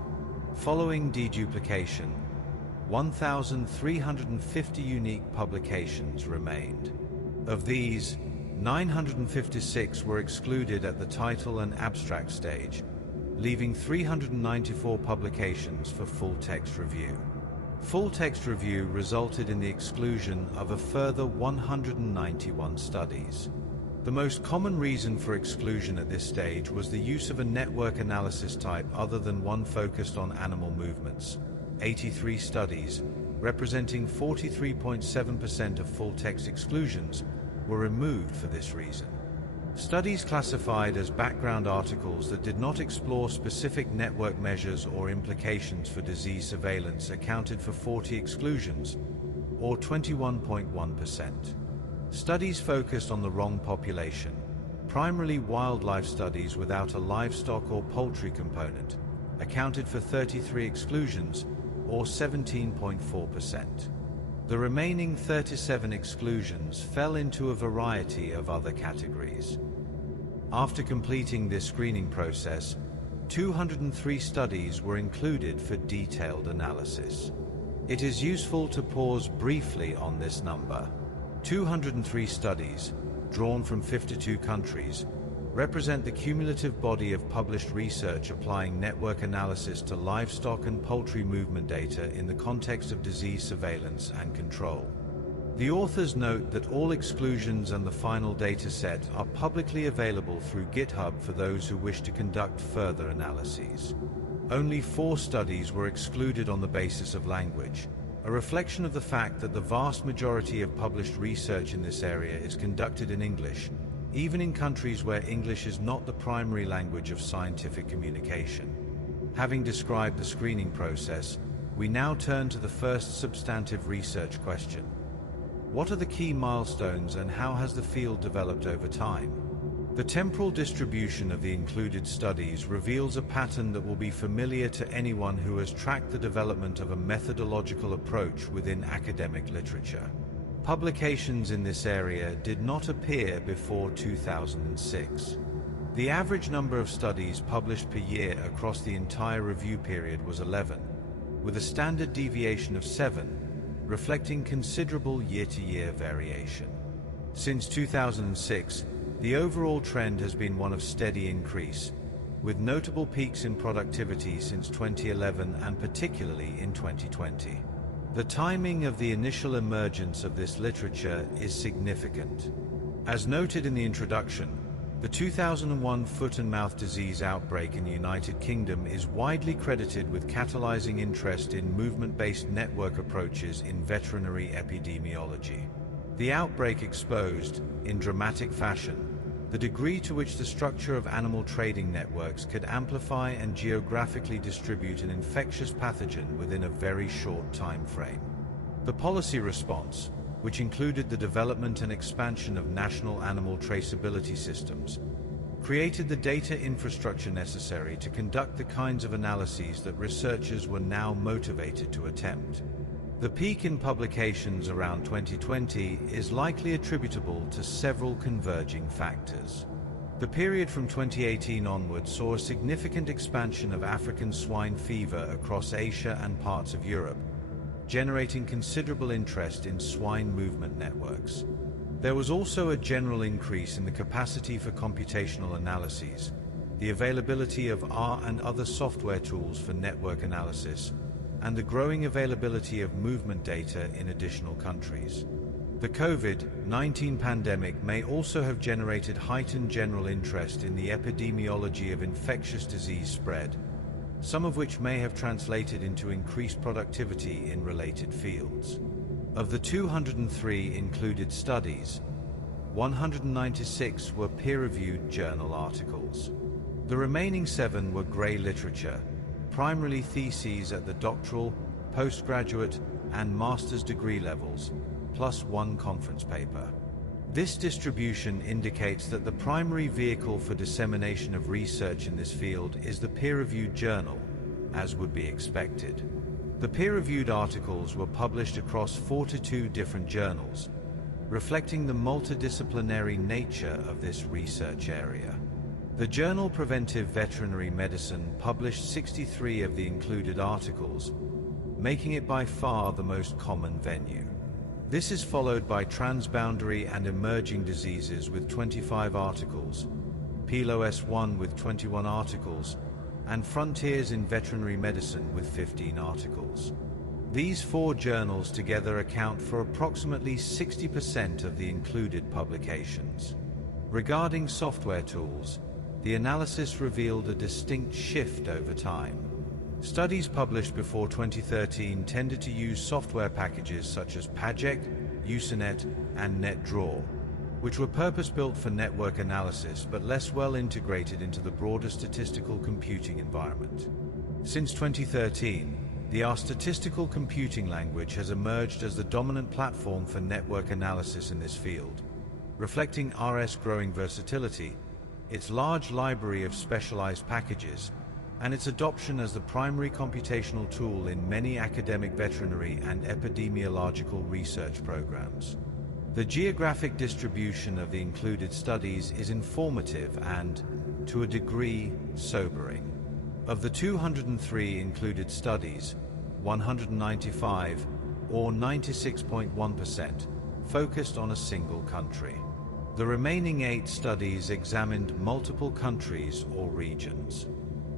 Following deduplication, 1,350 unique publications remained. Of these, 956 were excluded at the title and abstract stage, leaving 394 publications for full text review. Full text review resulted in the exclusion of a further 191 studies. The most common reason for exclusion at this stage was the use of a network analysis type other than one focused on animal movements. 83 studies, representing 43.7% of full-text exclusions, were removed for this reason. Studies classified as background articles that did not explore specific network measures or implications for disease surveillance accounted for 40 exclusions, or 21.1%. Studies focused on the wrong population, primarily wildlife studies without a livestock or poultry component, accounted for 33 exclusions, or 17.4%. The remaining 37 exclusions fell into a variety of other categories. After completing this screening process, 203 studies were included for detailed analysis. It is useful to pause briefly on this number. 203 studies, drawn from 52 countries, represent the cumulative body of published research applying network analysis to livestock and poultry movement data in the context of disease surveillance and control. The authors note that all exclusions and the final data set are publicly available through GitHub for those who wish to conduct further analyses. Only 4 studies were excluded on the basis of language, a reflection of the fact that the vast majority of published research in this area is conducted in English, even in countries where English is not the primary language of scientific communication. Having described the screening process, we now turn to the first substantive research question. What are the key milestones and how has the field developed over time? The temporal distribution of the included studies reveals a pattern that will be familiar to anyone who has tracked the development of a methodological approach within academic literature. Publications in this area did not appear before 2006. The average number of studies published per year across the entire review period was 11, with a standard deviation of 7, reflecting considerable year-to-year variation. Since 2006, the overall trend has been one of steady increase, with notable peaks in productivity since 2011 and particularly in 2020. The timing of the initial emergence of this literature is significant. As noted in the introduction, the 2001 foot and mouth disease outbreak in the United Kingdom is widely credited with catalyzing interest in movement-based network approaches in veterinary epidemiology. The outbreak exposed, in dramatic fashion, the degree to which the structure of animal trading networks could amplify and geographically distribute an infectious pathogen within a very short time frame. The policy response, which included the development and expansion of national animal traceability systems, created the data infrastructure necessary to conduct the kinds of analyses that researchers were now motivated to attempt. The peak in publications around 2020 is likely attributable to several converging factors. The period from 2018 onward saw a significant expansion of African swine fever across Asia and parts of Europe, generating considerable interest in swine movement networks. There was also a general increase in the capacity for computational analyses, the availability of R and other software tools for network analysis, and the growing availability of movement data in additional countries. The COVID-19 pandemic may also have generated heightened general interest in the epidemiology of infectious disease spread, some of which may have translated into increased productivity in related fields. Of the 203 included studies, 196 were peer-reviewed journal articles. The remaining 7 were grey literature, primarily theses at the doctoral, postgraduate, and master's degree levels, plus 1 conference paper. This distribution indicates that the primary vehicle for dissemination of research in this field is the peer-reviewed journal, as would be expected. The peer-reviewed articles were published across 42 different journals, reflecting the multidisciplinary nature of this research area. The journal Preventive Veterinary Medicine published 63 of the included articles, making it by far the most common venue. This is followed by Transboundary and Emerging Diseases with 25 articles, PLOS1 with 21 articles, and Frontiers in Veterinary Medicine with 15 articles. These 4 journals together account for approximately 60% of the included publications. Regarding software tools, the analysis revealed a distinct shift over time. Studies published before 2013 tended to use software packages such as Pajek, Usenet, and NetDraw, which were purpose-built for network analysis but less well integrated into the broader statistical computing environment. Since 2013, the R statistical computing language has emerged as the dominant platform for network analysis in this field, reflecting R's growing versatility, its large library of specialized packages, and its adoption as the primary computational tool in many academic veterinary and epidemiological research programs. The geographic distribution of the included studies is informative and, to a degree, sobering. Of the 203 included studies, 195, or 96.1%, focused on a single country. The remaining 8 studies examined multiple countries or regions.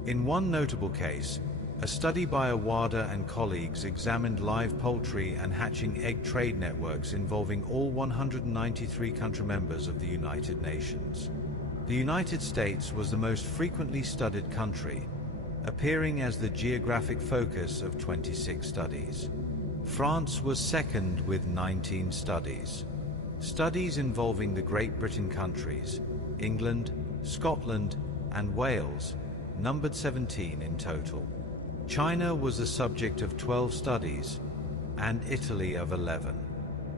In one notable case, a study by Awada and colleagues examined live poultry and hatching egg trade networks involving all 193 country members of the United Nations. The United States was the most frequently studied country, appearing as the geographic focus of 26 studies. France was second with 19 studies. Studies involving the Great Britain countries, England, Scotland, and Wales numbered 17 in total. China was the subject of 12 studies, and Italy of 11.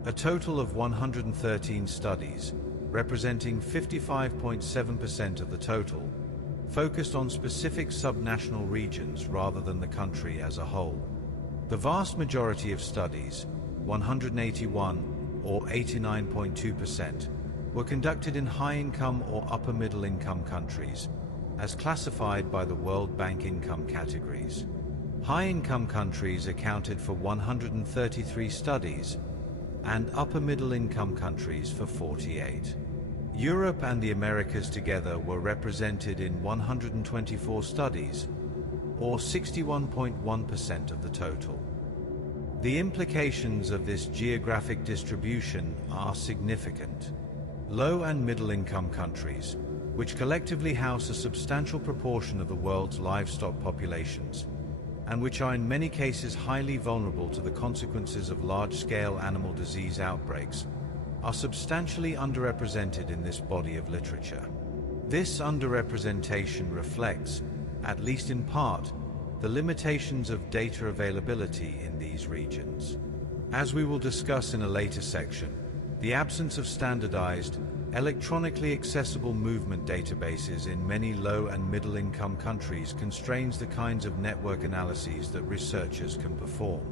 A total of 113 studies, representing 55.7% of the total, focused on specific subnational regions rather than the country as a whole. The vast majority of studies, 181 or 89.2%, were conducted in high-income or upper-middle-income countries, as classified by the World Bank income categories. High-income countries accounted for 133 studies, and upper-middle-income countries for 48. Europe and the Americas together were represented in 124 studies, or 61.1% of the total. The implications of this geographic distribution are significant. Low and middle-income countries, which collectively house a substantial proportion of the world's livestock populations, and which are in many cases highly vulnerable to the consequences of large-scale animal disease outbreaks, are substantially underrepresented in this body of literature. This underrepresentation reflects, at least in part, the limitations of data availability in these regions. As we will discuss in a later section, the absence of standardized, electronically accessible movement databases in many low and middle-income countries constrains the kinds of network analyses that researchers can perform.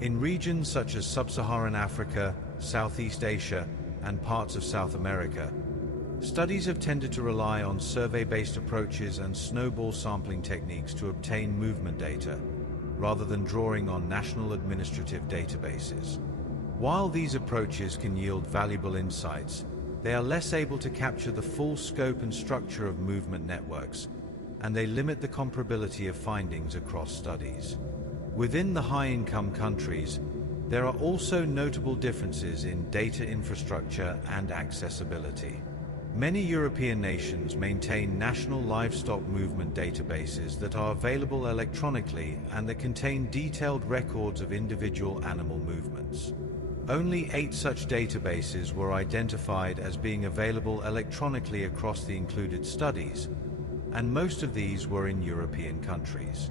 In regions such as Sub-Saharan Africa, Southeast Asia, and parts of South America, studies have tended to rely on survey-based approaches and snowball sampling techniques to obtain movement data, rather than drawing on national administrative databases. While these approaches can yield valuable insights, they are less able to capture the full scope and structure of movement networks, and they limit the comparability of findings across studies. Within the high-income countries, there are also notable differences in data infrastructure and accessibility. Many European nations maintain national livestock movement databases that are available electronically and that contain detailed records of individual animal movements. Only 8 such databases were identified as being available electronically across the included studies, and most of these were in European countries.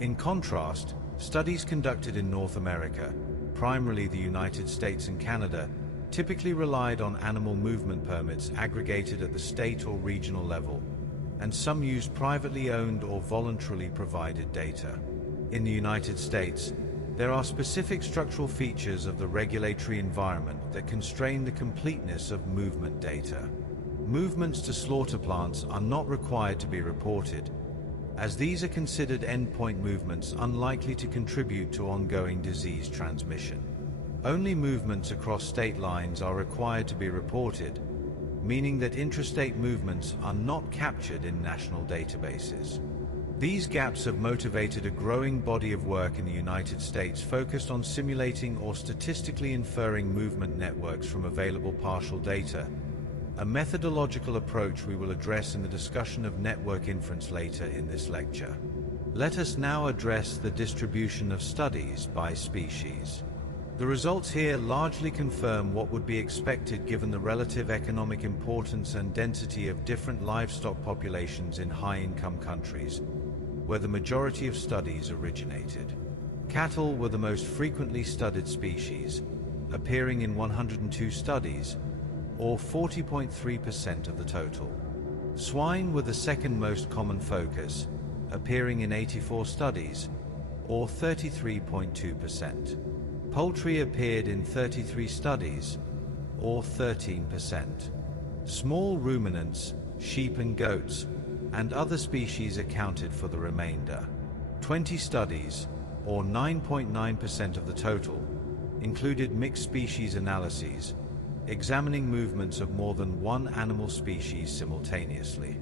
In contrast, studies conducted in North America, primarily the United States and Canada, typically relied on animal movement permits aggregated at the state or regional level, and some used privately owned or voluntarily provided data. In the United States, there are specific structural features of the regulatory environment that constrain the completeness of movement data. Movements to slaughter plants are not required to be reported, as these are considered endpoint movements unlikely to contribute to ongoing disease transmission. Only movements across state lines are required to be reported, meaning that intrastate movements are not captured in national databases. These gaps have motivated a growing body of work in the United States focused on simulating or statistically inferring movement networks from available partial data, a methodological approach we will address in the discussion of network inference later in this lecture. Let us now address the distribution of studies by species. The results here largely confirm what would be expected given the relative economic importance and density of different livestock populations in high-income countries, where the majority of studies originated. Cattle were the most frequently studied species, appearing in 102 studies, or 40.3% of the total. Swine were the second most common focus, appearing in 84 studies, or 33.2%. Poultry appeared in 33 studies, or 13%. Small ruminants, sheep and goats, and other species accounted for the remainder. 20 studies, or 9.9% of the total, included mixed species analyses, examining movements of more than one animal species simultaneously.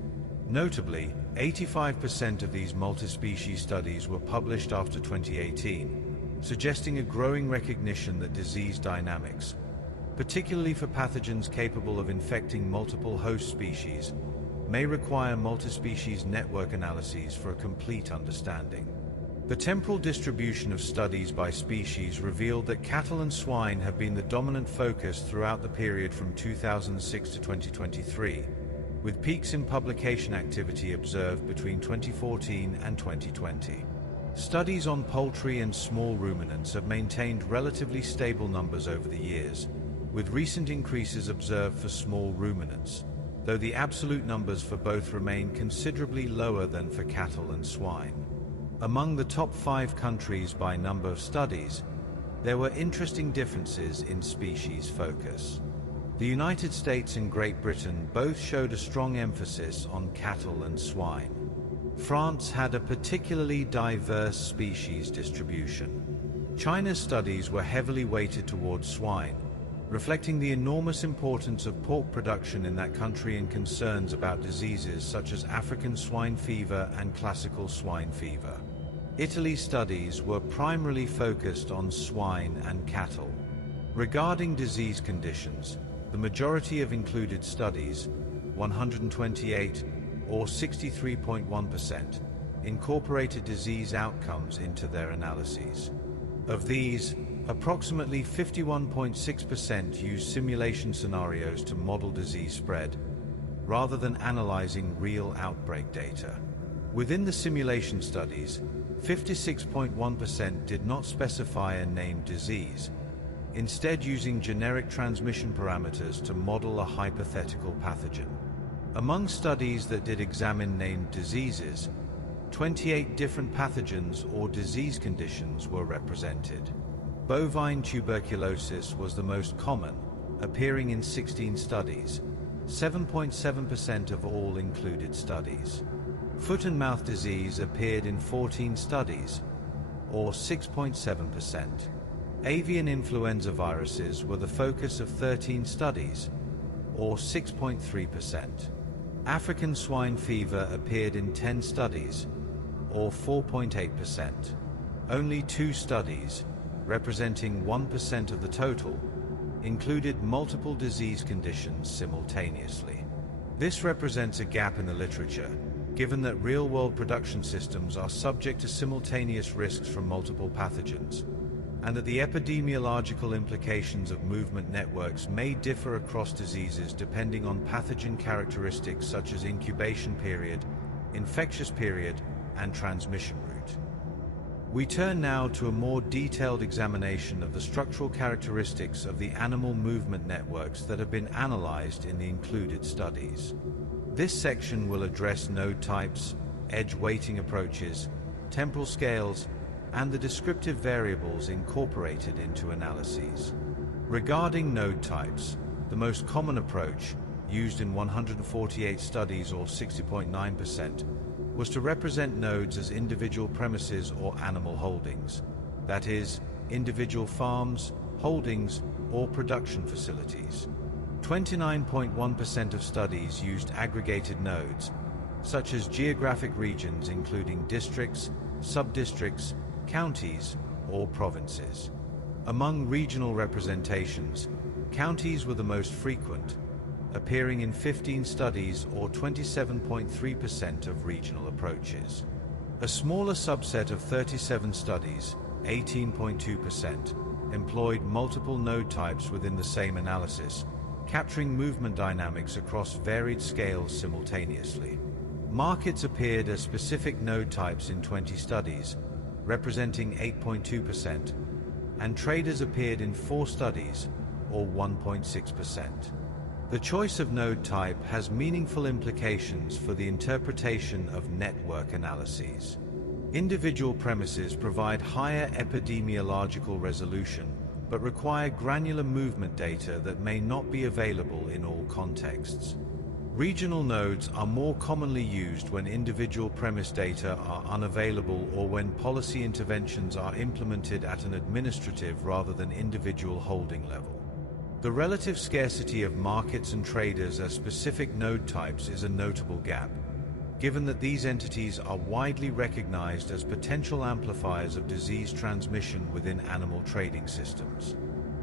Notably, 85% of these multi-species studies were published after 2018, suggesting a growing recognition that disease dynamics, particularly for pathogens capable of infecting multiple host species, may require multi-species network analyses for a complete understanding. The temporal distribution of studies by species revealed that cattle and swine have been the dominant focus throughout the period from 2006 to 2023, with peaks in publication activity observed between 2014 and 2020. Studies on poultry and small ruminants have maintained relatively stable numbers over the years, with recent increases observed for small ruminants, though the absolute numbers for both remain considerably lower than for cattle and swine. Among the top 5 countries by number of studies, there were interesting differences in species focus. The United States and Great Britain both showed a strong emphasis on cattle and swine. France had a particularly diverse species distribution. China's studies were heavily weighted towards swine, reflecting the enormous importance of pork production in that country and concerns about diseases such as African swine fever and classical swine fever. Italy's studies were primarily focused on swine and cattle. Regarding disease conditions, the majority of included studies, 128 or 63.1%, incorporated disease outcomes into their analyses. Of these, approximately 51.6% used simulation scenarios to model disease spread, rather than analyzing real outbreak data. Within the simulation studies, 56.1% did not specify a named disease, instead using generic transmission parameters to model a hypothetical pathogen. Among studies that did examine named diseases, 28 different pathogens or disease conditions were represented. Bovine tuberculosis was the most common, appearing in 16 studies, 7.7% of all included studies. Foot and mouth disease appeared in 14 studies, or 6.7%. Avian influenza viruses were the focus of 13 studies, or 6.3%. African swine fever appeared in 10 studies, or 4.8%. Only 2 studies, representing 1% of the total, included multiple disease conditions simultaneously. This represents a gap in the literature, given that real-world production systems are subject to simultaneous risks from multiple pathogens, and that the epidemiological implications of movement networks may differ across diseases depending on pathogen characteristics such as incubation period, infectious period, and transmission route. We turn now to a more detailed examination of the structural characteristics of the animal movement networks that have been analyzed in the included studies. This section will address node types, edge weighting approaches, temporal scales, and the descriptive variables incorporated into analyses. Regarding node types, the most common approach, used in 148 studies or 60.9%, was to represent nodes as individual premises or animal holdings, that is, individual farms, holdings, or production facilities. 29.1% of studies used aggregated nodes, such as geographic regions including districts, sub-districts, counties, or provinces. Among regional representations, counties were the most frequent, appearing in 15 studies or 27.3% of regional approaches. A smaller subset of 37 studies, 18.2%, employed multiple node types within the same analysis, capturing movement dynamics across varied scales simultaneously. Markets appeared as specific node types in 20 studies, representing 8.2%, and traders appeared in 4 studies, or 1.6%. The choice of node type has meaningful implications for the interpretation of network analyses. Individual premises provide higher epidemiological resolution, but require granular movement data that may not be available in all contexts. Regional nodes are more commonly used when individual premise data are unavailable or when policy interventions are implemented at an administrative rather than individual holding level. The relative scarcity of markets and traders as specific node types is a notable gap, given that these entities are widely recognized as potential amplifiers of disease transmission within animal trading systems.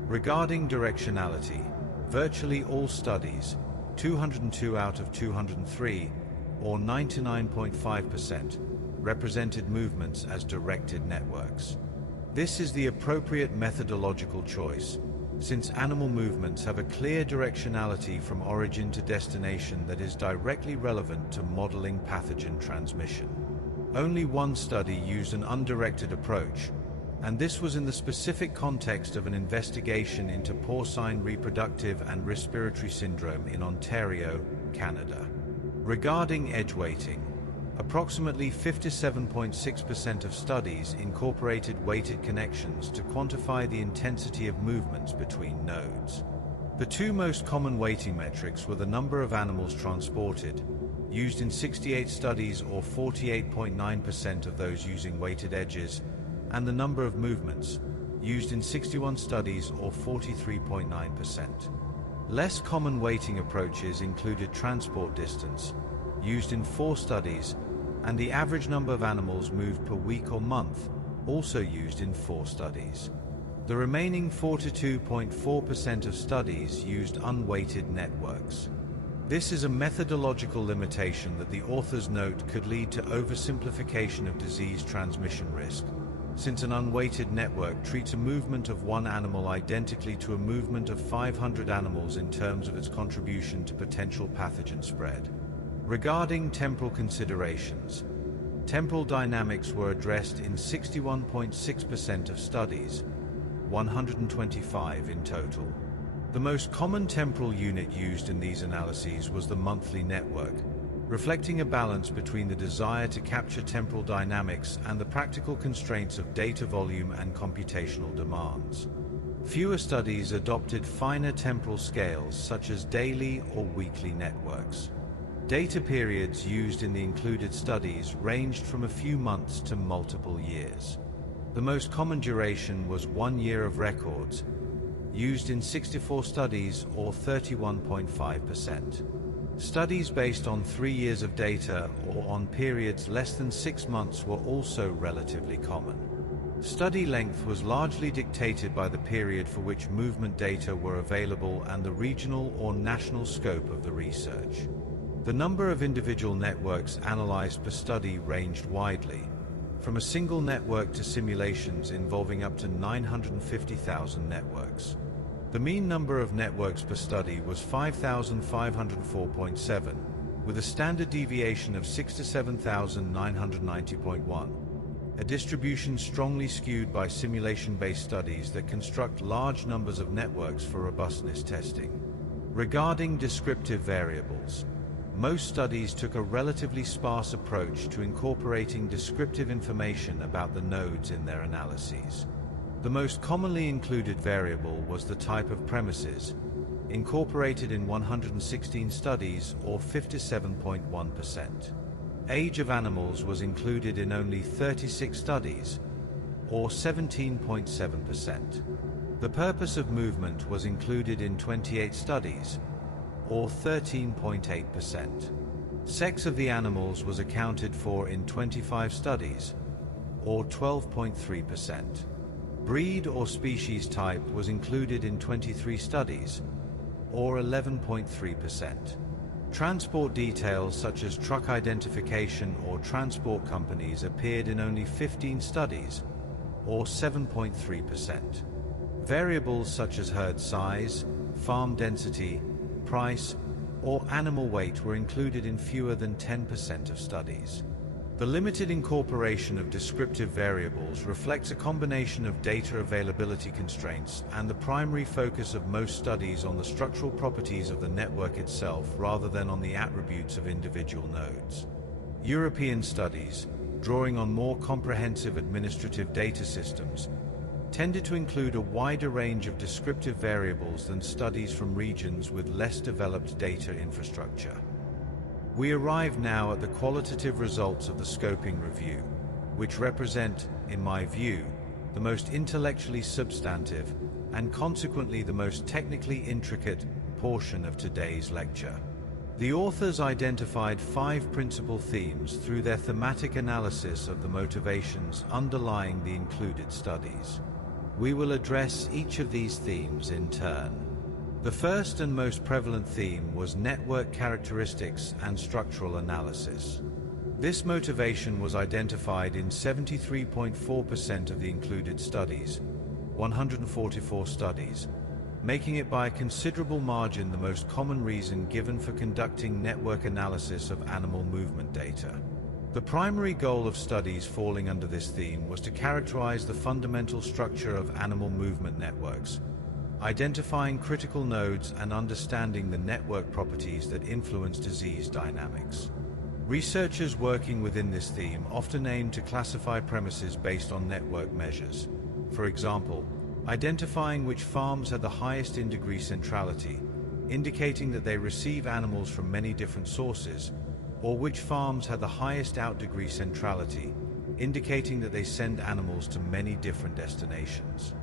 Regarding directionality, virtually all studies, 202 out of 203, or 99.5%, represented movements as directed networks. This is the appropriate methodological choice, since animal movements have a clear directionality from origin to destination that is directly relevant to modeling pathogen transmission. Only one study used an undirected approach, and this was in the specific context of an investigation into porcine reproductive and respiratory syndrome in Ontario, Canada. Regarding edge weighting, approximately 57.6% of studies incorporated weighted connections to quantify the intensity of movements between nodes. The two most common weighting metrics were the number of animals transported, used in 68 studies or 48.9% of those using weighted edges, and the number of movements, used in 61 studies or 43.9%. Less common weighting approaches included transport distance, used in 4 studies, and the average number of animals moved per week or month, also used in 4 studies. The remaining 42.4% of studies used unweighted networks. This is a methodological limitation that the authors note could lead to oversimplification of disease transmission risk, since an unweighted network treats a movement of one animal identically to a movement of 500 animals in terms of its contribution to potential pathogen spread. Regarding temporal considerations, temporal dynamics were addressed in 61.6% of studies, 125 in total. The most common temporal unit used in these analyses was the monthly network, reflecting a balance between the desire to capture temporal dynamics and the practical constraints of data volume and computational demands. Fewer studies adopted finer temporal scales such as daily or weekly networks. Data periods used in the included studies ranged from a few months to multiple years. The most common duration was 1 year of records, used in 64 studies or 31.5%. Studies based on 3 years of data or on periods less than 6 months were also relatively common. Study length was largely dictated by the period for which movement data were available and the regional or national scope of the research. The number of individual networks analyzed per study ranged widely, from a single network to simulations involving up to 950,000 networks. The mean number of networks per study was 5,504.7, with a standard deviation of 6 to 7,990.1, a distribution strongly skewed by simulation-based studies that construct large numbers of networks for robustness testing. Regarding descriptive variables, most studies took a relatively sparse approach to incorporating descriptive information about the nodes in their analyses. The most commonly included variable was the type of premises, incorporated in 116 studies or 57.1%. Age of animals was included in only 36 studies, or 17.7%. The purpose of movement was included in 28 studies, or 13.8%. Sex of the animals was accounted for in 25 studies, or 12.3%. Breed or species type was included in 23 studies, or 11.3%. Transport details such as truck identification or transport companies appeared in only 15 studies, or 7.3%. Variables such as herd size, farm density, price, or animal weight were included in fewer than 10% of studies. The limited incorporation of descriptive variables reflects a combination of data availability constraints and the primary focus of most studies on the structural properties of the network itself rather than on the attributes of individual nodes. European studies, drawing on more comprehensive administrative data systems, tended to include a wider range of descriptive variables than studies from regions with less developed data infrastructure. We arrive now at the qualitative results of the scoping review, which represent, in my view, the most intellectually substantive and consequently the most technically intricate portion of today's lecture. The authors identified 5 principal themes through their thematic analysis of the motivations underlying the included studies. We will address each of these themes in turn. The first and most prevalent theme was network characteristics and structural analysis. This motivation was identified in 73.4% of the included studies, 144 studies, making it by a considerable margin the most common reason given for conducting network analysis of animal movement data. The primary goal of studies falling under this theme was to characterize the fundamental structure of animal movement networks, identifying critical nodes and understanding the network properties that influence disease dynamics. Researchers working within this theme often aim to classify premises based on network measures. For example, identifying which farms had the highest in-degree centrality, indicating that they receive animals from many different sources, or which farms had the highest out-degree centrality, indicating that they send animals to many different destinations.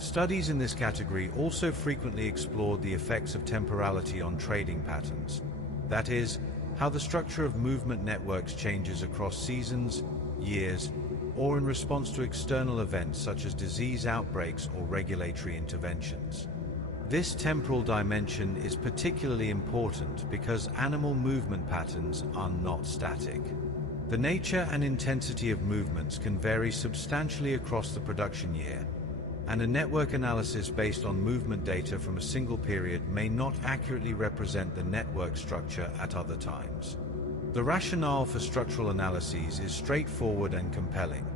Studies in this category also frequently explored the effects of temporality on trading patterns, that is, how the structure of movement networks changes across seasons, years, or in response to external events such as disease outbreaks or regulatory interventions. This temporal dimension is particularly important because animal movement patterns are not static. The nature and intensity of movements can vary substantially across the production year, and a network analysis based on movement data from a single period may not accurately represent the network structure at other times. The rationale for structural analyses is straightforward and compelling.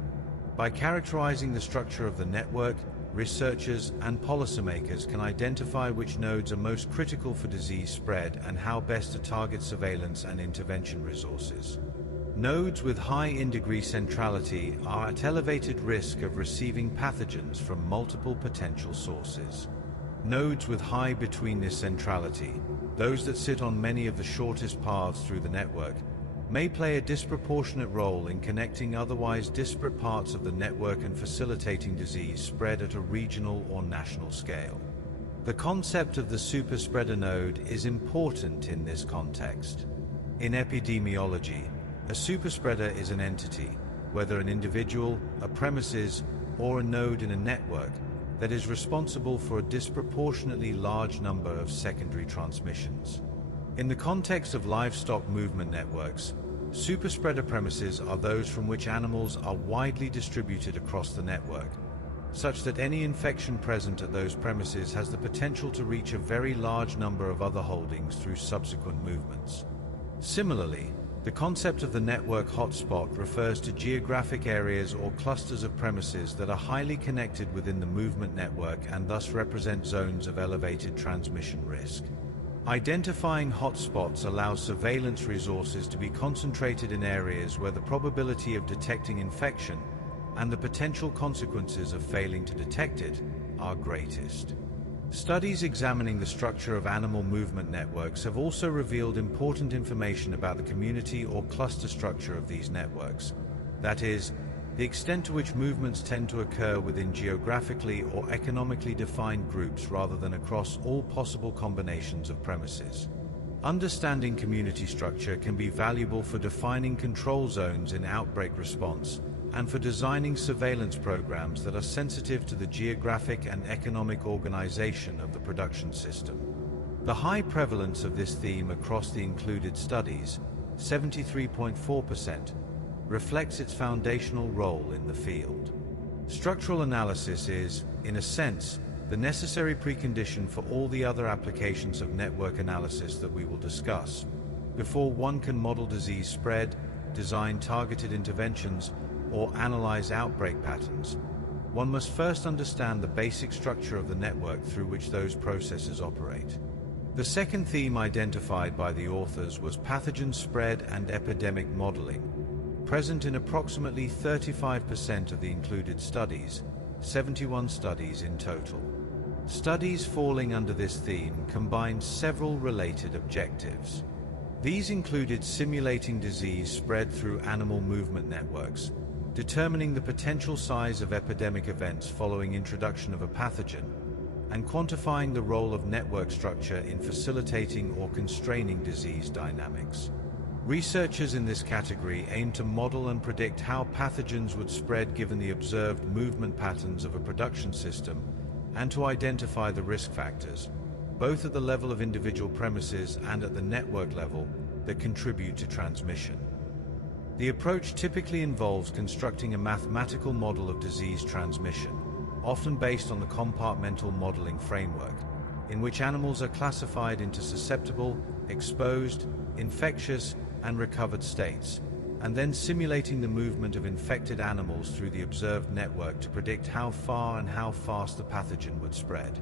By characterizing the structure of the network, researchers and policymakers can identify which nodes are most critical for disease spread and how best to target surveillance and intervention resources. Nodes with high in-degree centrality are at elevated risk of receiving pathogens from multiple potential sources. Nodes with high betweenness centrality, those that sit on many of the shortest paths through the network, may play a disproportionate role in connecting otherwise disparate parts of the network and facilitating disease spread at a regional or national scale. The concept of the superspreader node is important in this context. In epidemiology, a superspreader is an entity, whether an individual, a premises, or a node in a network, that is responsible for a disproportionately large number of secondary transmissions. In the context of livestock movement networks, superspreader premises are those from which animals are widely distributed across the network, such that any infection present at those premises has the potential to reach a very large number of other holdings through subsequent movements. Similarly, the concept of the network hotspot refers to geographic areas or clusters of premises that are highly connected within the movement network and thus represent zones of elevated transmission risk. Identifying hotspots allows surveillance resources to be concentrated in areas where the probability of detecting infection and the potential consequences of failing to detect it are greatest. Studies examining the structure of animal movement networks have also revealed important information about the community or cluster structure of these networks. That is, the extent to which movements tend to occur within geographically or economically defined groups rather than across all possible combinations of premises. Understanding community structure can be valuable for defining control zones in outbreak response and for designing surveillance programs that are sensitive to the geographic and economic organization of the production system. The high prevalence of this theme across the included studies, 73.4%, reflects its foundational role in the field. Structural analysis is, in a sense, the necessary precondition for all the other applications of network analysis that we will discuss. Before one can model disease spread, design targeted interventions, or analyze outbreak patterns, one must first understand the basic structure of the network through which those processes operate. The second theme identified by the authors was pathogen spread and epidemic modeling, present in approximately 35% of the included studies, 71 studies in total. Studies falling under this theme combine several related objectives. These included simulating disease spread through animal movement networks, determining the potential size of epidemic events following introduction of a pathogen, and quantifying the role of network structure in facilitating or constraining disease dynamics. Researchers in this category aim to model and predict how pathogens would spread given the observed movement patterns of a production system, and to identify the risk factors, both at the level of individual premises and at the network level, that contribute to transmission. The approach typically involves constructing a mathematical model of disease transmission, often based on the compartmental modeling framework, in which animals are classified into susceptible, exposed, infectious, and recovered states, and then simulating the movement of infected animals through the observed network to predict how far and how fast the pathogen would spread.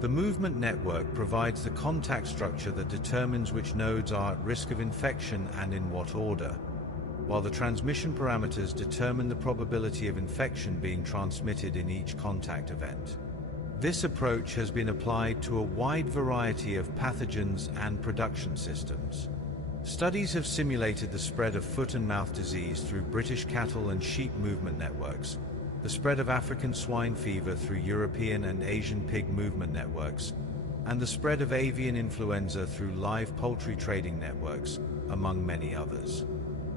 The movement network provides the contact structure that determines which nodes are at risk of infection and in what order, while the transmission parameters determine the probability of infection being transmitted in each contact event. This approach has been applied to a wide variety of pathogens and production systems. Studies have simulated the spread of foot and mouth disease through British cattle and sheep movement networks, the spread of African swine fever through European and Asian pig movement networks, and the spread of avian influenza through live poultry trading networks, among many others.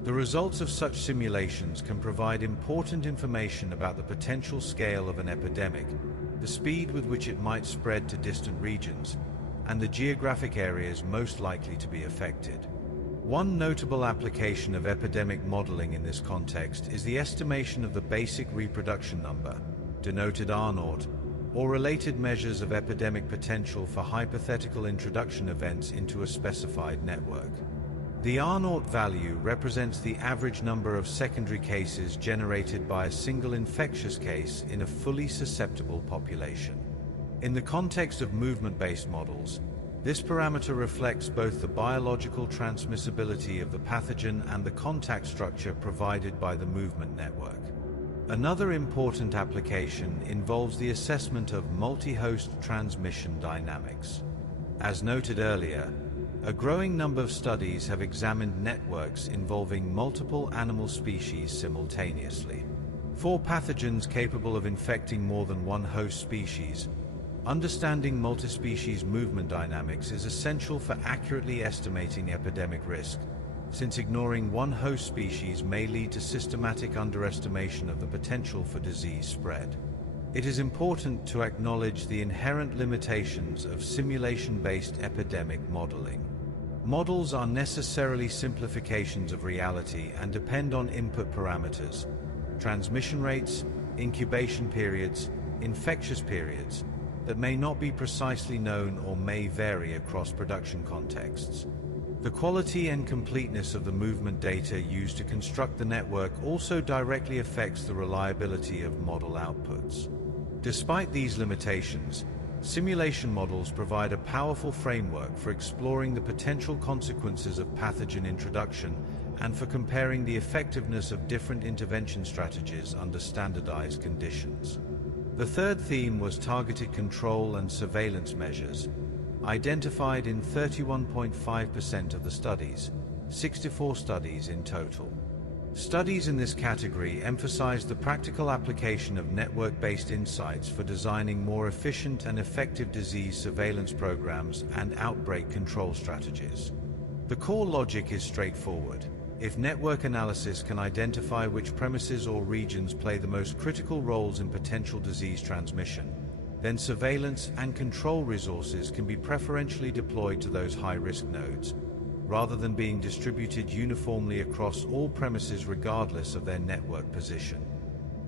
The results of such simulations can provide important information about the potential scale of an epidemic, the speed with which it might spread to distant regions, and the geographic areas most likely to be affected. One notable application of epidemic modeling in this context is the estimation of the basic reproduction number, denoted R0, or related measures of epidemic potential for hypothetical introduction events into a specified network. The R0 value represents the average number of secondary cases generated by a single infectious case in a fully susceptible population. In the context of movement-based models, this parameter reflects both the biological transmissibility of the pathogen and the contact structure provided by the movement network. Another important application involves the assessment of multi-host transmission dynamics. As noted earlier, a growing number of studies have examined networks involving multiple animal species simultaneously. For pathogens capable of infecting more than one host species, understanding multi-species movement dynamics is essential for accurately estimating epidemic risk, since ignoring one host species may lead to systematic underestimation of the potential for disease spread. It is important to acknowledge the inherent limitations of simulation-based epidemic modeling. Models are necessarily simplifications of reality and depend on input parameters, transmission rates, incubation periods, infectious periods, that may not be precisely known or may vary across production contexts. The quality and completeness of the movement data used to construct the network also directly affects the reliability of model outputs. Despite these limitations, simulation models provide a powerful framework for exploring the potential consequences of pathogen introduction and for comparing the effectiveness of different intervention strategies under standardized conditions. The third theme was targeted control and surveillance measures, identified in 31.5% of the studies, 64 studies in total. Studies in this category emphasized the practical application of network-based insights for designing more efficient and effective disease surveillance programs and outbreak control strategies. The core logic is straightforward. If network analysis can identify which premises or regions play the most critical roles in potential disease transmission, then surveillance and control resources can be preferentially deployed to those high-risk nodes, rather than being distributed uniformly across all premises regardless of their network position.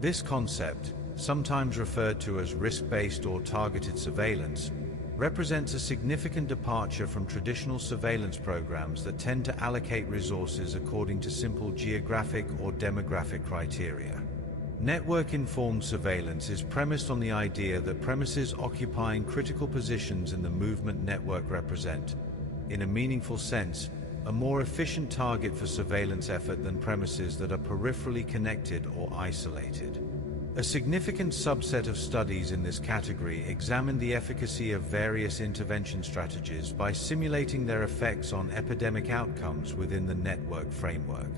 This concept, sometimes referred to as risk-based or targeted surveillance, represents a significant departure from traditional surveillance programs that tend to allocate resources according to simple geographic or demographic criteria. Network-informed surveillance is premised on the idea that premises occupying critical positions in the movement network represent, in a meaningful sense, a more efficient target for surveillance effort than premises that are peripherally connected or isolated. A significant subset of studies in this category examined the efficacy of various intervention strategies by simulating their effects on epidemic outcomes within the network framework.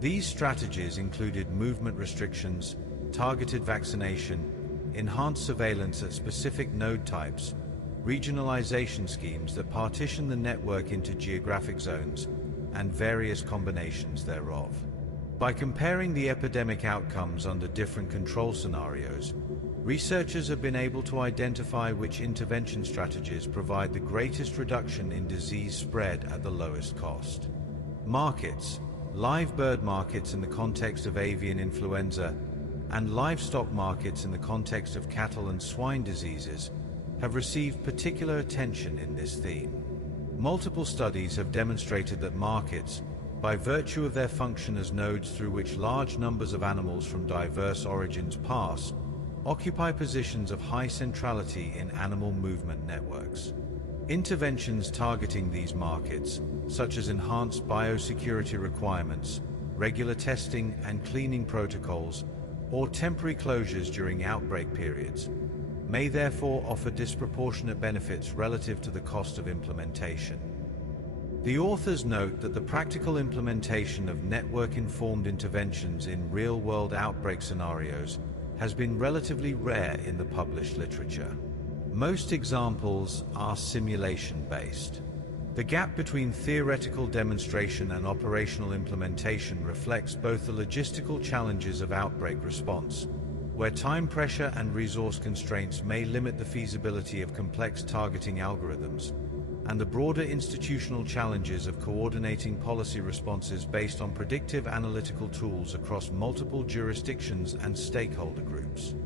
These strategies included movement restrictions, targeted vaccination, enhanced surveillance at specific node types, regionalization schemes that partition the network into geographic zones, and various combinations thereof. By comparing the epidemic outcomes under different control scenarios, researchers have been able to identify which intervention strategies provide the greatest reduction in disease spread at the lowest cost. Markets: live bird markets in the context of avian influenza and livestock markets in the context of cattle and swine diseases have received particular attention in this theme. Multiple studies have demonstrated that markets, by virtue of their function as nodes through which large numbers of animals from diverse origins pass, occupy positions of high centrality in animal movement networks. Interventions targeting these markets, such as enhanced biosecurity requirements, regular testing and cleaning protocols, or temporary closures during outbreak periods, may therefore offer disproportionate benefits relative to the cost of implementation. The authors note that the practical implementation of network-informed interventions in real-world outbreak scenarios has been relatively rare in the published literature. Most examples are simulation-based. The gap between theoretical demonstration and operational implementation reflects both the logistical challenges of outbreak response, where time pressure and resource constraints may limit the feasibility of complex targeting algorithms, and the broader institutional challenges of coordinating policy responses based on predictive analytical tools across multiple jurisdictions and stakeholder groups.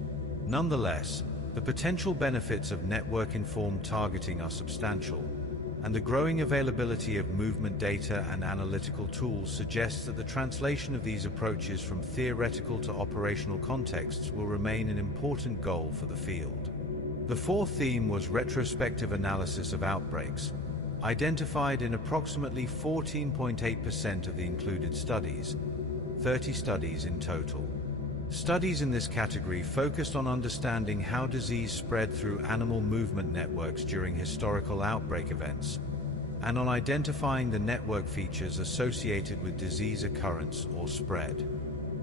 Nonetheless, the potential benefits of network-informed targeting are substantial, and the growing availability of movement data and analytical tools suggests that the translation of these approaches from theoretical to operational contexts will remain an important goal for the field. The fourth theme was retrospective analysis of outbreaks, identified in approximately 14.8% of the included studies, 30 studies in total. Studies in this category focused on understanding how disease spread through animal movement networks during historical outbreak events, and on identifying the network features associated with disease occurrence or spread.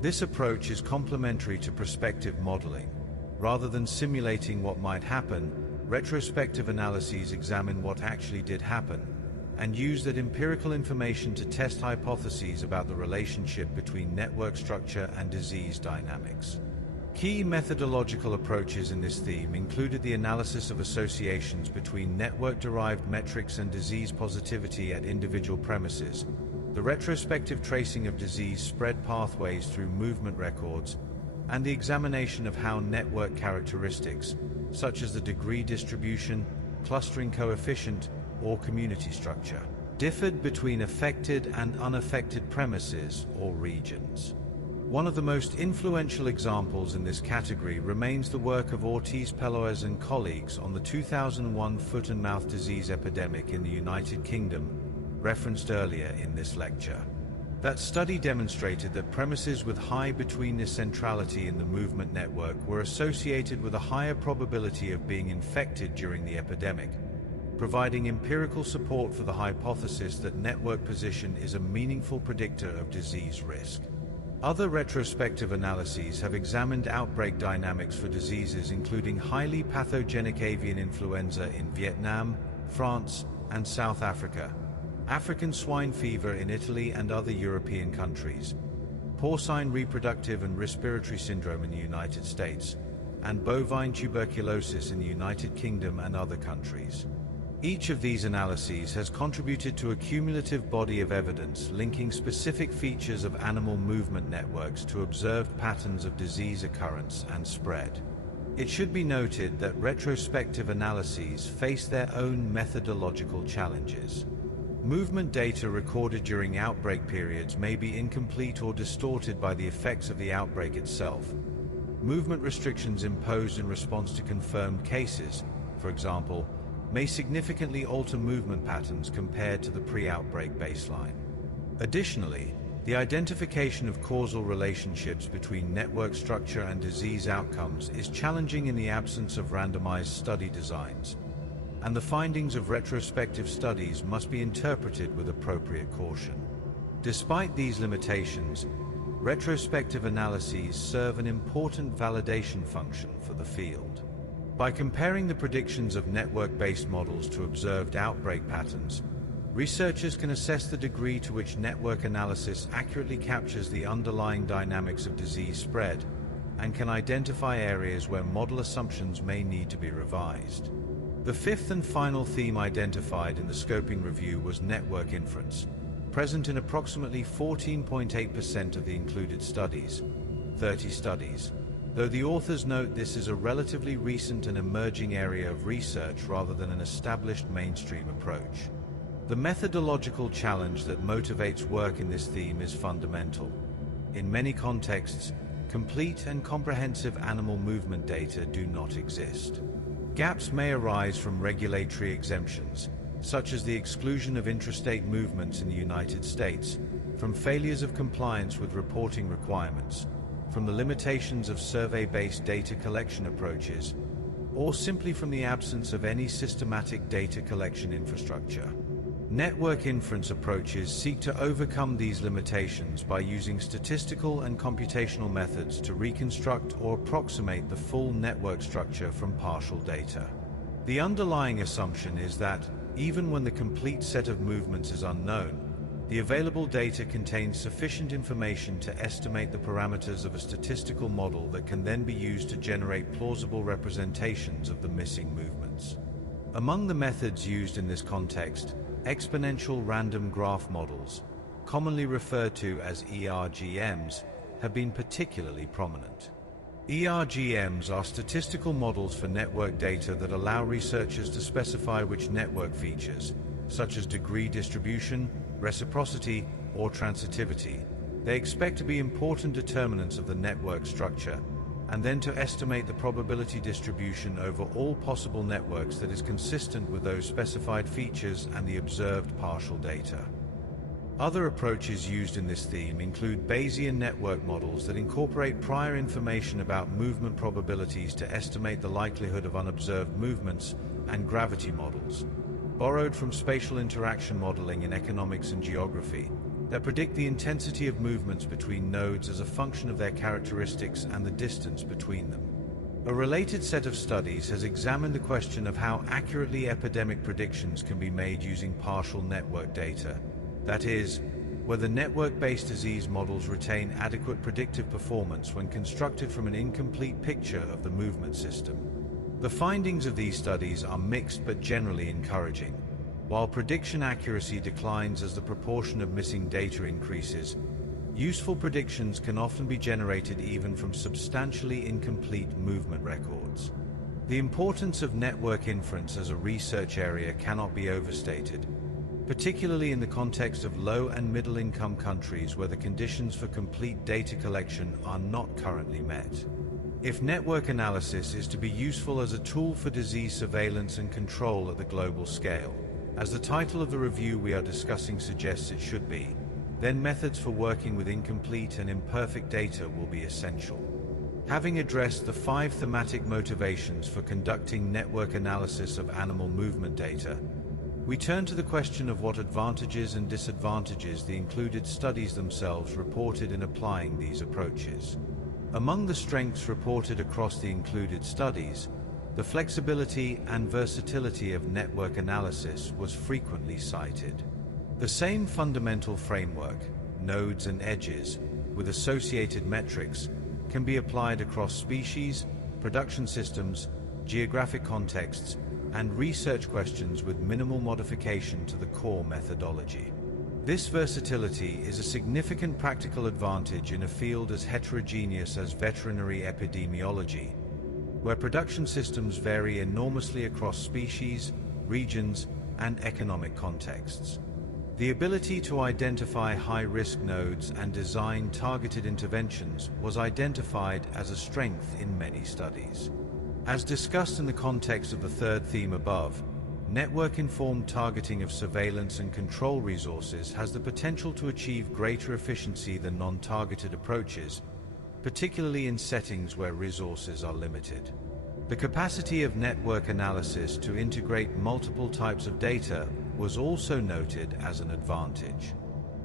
This approach is complementary to prospective modeling. Rather than simulating what might happen, retrospective analyses examine what actually did happen and use that empirical information to test hypotheses about the relationship between network structure and disease dynamics. Key methodological approaches in this theme included the analysis of associations between network-derived metrics and disease positivity at individual premises, the retrospective tracing of disease spread pathways through movement records, and the examination of how network characteristics, such as the degree distribution, clustering coefficient, or community structure, differed between affected and unaffected premises or regions. One of the most influential examples in this category remains the work of Ortiz-Peloez and colleagues on the 2001 foot and mouth disease epidemic in the United Kingdom, referenced earlier in this lecture. That study demonstrated that premises with high betweenness centrality in the movement network were associated with a higher probability of being infected during the epidemic, providing empirical support for the hypothesis that network position is a meaningful predictor of disease risk. Other retrospective analyses have examined outbreak dynamics for diseases including highly pathogenic avian influenza in Vietnam, France, and South Africa, African swine fever in Italy and other European countries, porcine reproductive and respiratory syndrome in the United States, and bovine tuberculosis in the United Kingdom and other countries. Each of these analyses has contributed to a cumulative body of evidence linking specific features of animal movement networks to observed patterns of disease occurrence and spread. It should be noted that retrospective analyses face their own methodological challenges. Movement data recorded during outbreak periods may be incomplete or distorted by the effects of the outbreak itself. Movement restrictions imposed in response to confirmed cases, for example, may significantly alter movement patterns compared to the pre-outbreak baseline. Additionally, The identification of causal relationships between network structure and disease outcomes is challenging in the absence of randomized study designs, and the findings of retrospective studies must be interpreted with appropriate caution. Despite these limitations, retrospective analyses serve an important validation function for the field. By comparing the predictions of network-based models to observed outbreak patterns, researchers can assess the degree to which network analysis accurately captures the underlying dynamics of disease spread and can identify areas where model assumptions may need to be revised. The fifth and final theme identified in the scoping review was network inference, present in approximately 14.8% of the included studies, 30 studies, though the authors note this is a relatively recent and emerging area of research rather than an established mainstream approach. The methodological challenge that motivates work in this theme is fundamental. In many contexts, complete and comprehensive animal movement data do not exist. Gaps may arise from regulatory exemptions, such as the exclusion of intrastate movements in the United States, from failures of compliance with reporting requirements, from the limitations of survey-based data collection approaches, or simply from the absence of any systematic data collection infrastructure. Network inference approaches seek to overcome these limitations by using statistical and computational methods to reconstruct or approximate the full network structure from partial data. The underlying assumption is that, even when the complete set of movements is unknown, the available data contains sufficient information to estimate the parameters of a statistical model that can then be used to generate plausible representations of the missing movements. Among the methods used in this context, exponential random graph models, commonly referred to as ERGMs, have been particularly prominent. ERGMs are statistical models for network data that allow researchers to specify which network features, such as degree distribution, reciprocity, or transitivity, they expect to be important determinants of the network structure, and then to estimate the probability distribution over all possible networks that is consistent with those specified features and the observed partial data. Other approaches used in this theme include Bayesian network models that incorporate prior information about movement probabilities to estimate the likelihood of unobserved movements, and gravity models, borrowed from spatial interaction modeling in economics and geography, that predict the intensity of movements between nodes as a function of their characteristics and the distance between them. A related set of studies has examined the question of how accurately epidemic predictions can be made using partial network data. That is, whether network-based disease models retain adequate predictive performance when constructed from an incomplete picture of the movement system. The findings of these studies are mixed but generally encouraging. While prediction accuracy declines as the proportion of missing data increases, useful predictions can often be generated even from substantially incomplete movement records. The importance of network inference as a research area cannot be overstated, particularly in the context of low and middle-income countries where the conditions for complete data collection are not currently met. If network analysis is to be useful as a tool for disease surveillance and control at the global scale, as the title of the review we are discussing suggests it should be, then methods for working with incomplete and imperfect data will be essential. Having addressed the 5 thematic motivations for conducting network analysis of animal movement data, we turn to the question of what advantages and disadvantages the included studies themselves reported in applying these approaches. Among the strengths reported across the included studies, the flexibility and versatility of network analysis was frequently cited. The same fundamental framework, nodes and edges, with associated metrics, can be applied across species, production systems, geographic contexts, and research questions with minimal modification to the core methodology. This versatility is a significant practical advantage in a field as heterogeneous as veterinary epidemiology, where production systems vary enormously across species, regions, and economic contexts. The ability to identify high-risk nodes and design targeted interventions was identified as a strength in many studies. As discussed in the context of the third theme above, Network-informed targeting of surveillance and control resources has the potential to achieve greater efficiency than non-targeted approaches, particularly in settings where resources are limited. The capacity of network analysis to integrate multiple types of data was also noted as an advantage.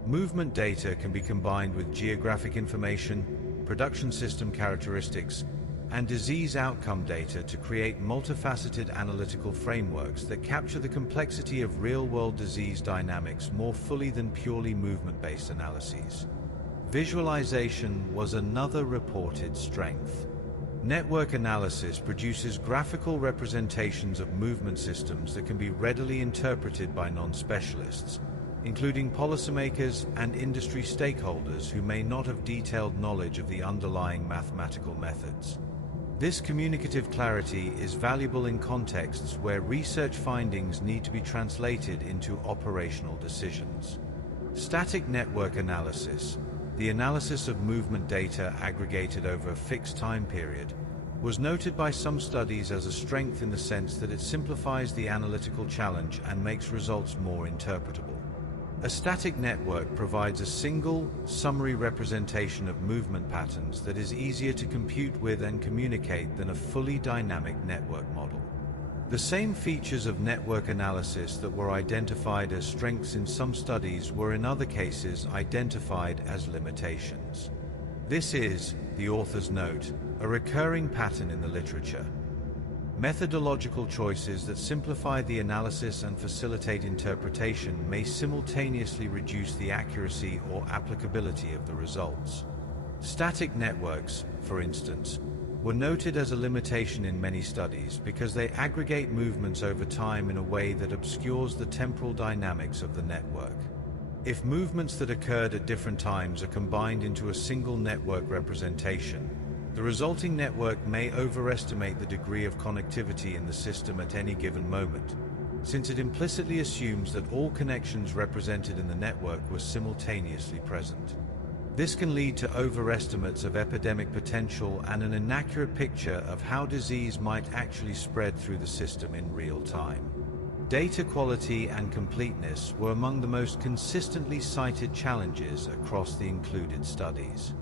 Movement data can be combined with geographic information, production system characteristics, and disease outcome data to create multifaceted analytical frameworks that capture the complexity of real-world disease dynamics more fully than purely movement-based analyses. Visualization was another reported strength. Network analysis produces graphical representations of movement systems that can be readily interpreted by non-specialists, including policymakers and industry stakeholders who may not have detailed knowledge of the underlying mathematical methods. This communicative clarity is valuable in contexts where research findings need to be translated into operational decisions. Static network analysis, the analysis of movement data aggregated over a fixed time period, was noted by some studies as a strength in the sense that it simplifies the analytical challenge and makes results more interpretable. A static network provides a single, summary representation of movement patterns that is easier to compute with and communicate than a fully dynamic network model. The same features of network analysis that were identified as strengths in some studies were in other cases identified as limitations. This is, the authors note, a recurring pattern in the literature. Methodological choices that simplify the analysis and facilitate interpretation may simultaneously reduce the accuracy or applicability of the results. Static networks, for instance, were noted as a limitation in many studies because they aggregate movements over time in a way that obscures the temporal dynamics of the network. If movements that occurred at different times are combined into a single network representation, the resulting network may overestimate the degree of connectivity in the system at any given moment, since it implicitly assumes that all connections represented in the network were simultaneously present. This can lead to overestimates of epidemic potential and an inaccurate picture of how disease might actually spread through the system in real time. Data quality and completeness were among the most consistently cited challenges across the included studies.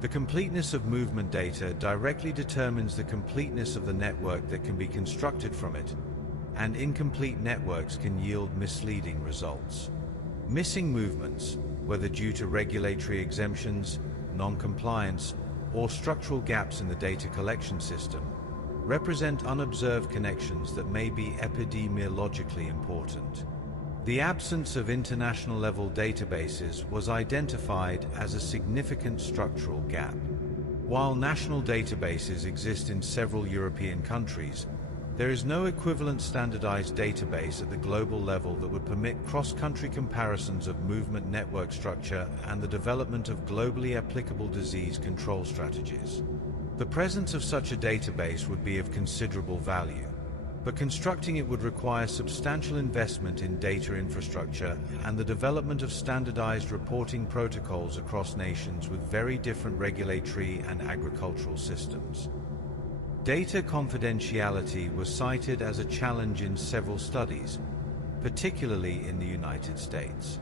The completeness of movement data directly determines the completeness of the network that can be constructed from it, and incomplete networks can yield misleading results. Missing movements, whether due to regulatory exemptions, non-compliance, or structural gaps in the data collection system, represent unobserved connections that may be epidemiologically important. The absence of international-level databases was identified as a significant structural gap. While national databases exist in several European countries, there is no equivalent standardized database at the global level that would permit cross-country comparisons of movement network structure and the development of globally applicable disease control strategies. The presence of such a database would be of considerable value, but constructing it would require substantial investment in data infrastructure and the development of standardized reporting protocols across nations with very different regulatory and agricultural systems. Data confidentiality was cited as a challenge in several studies, particularly in the United States.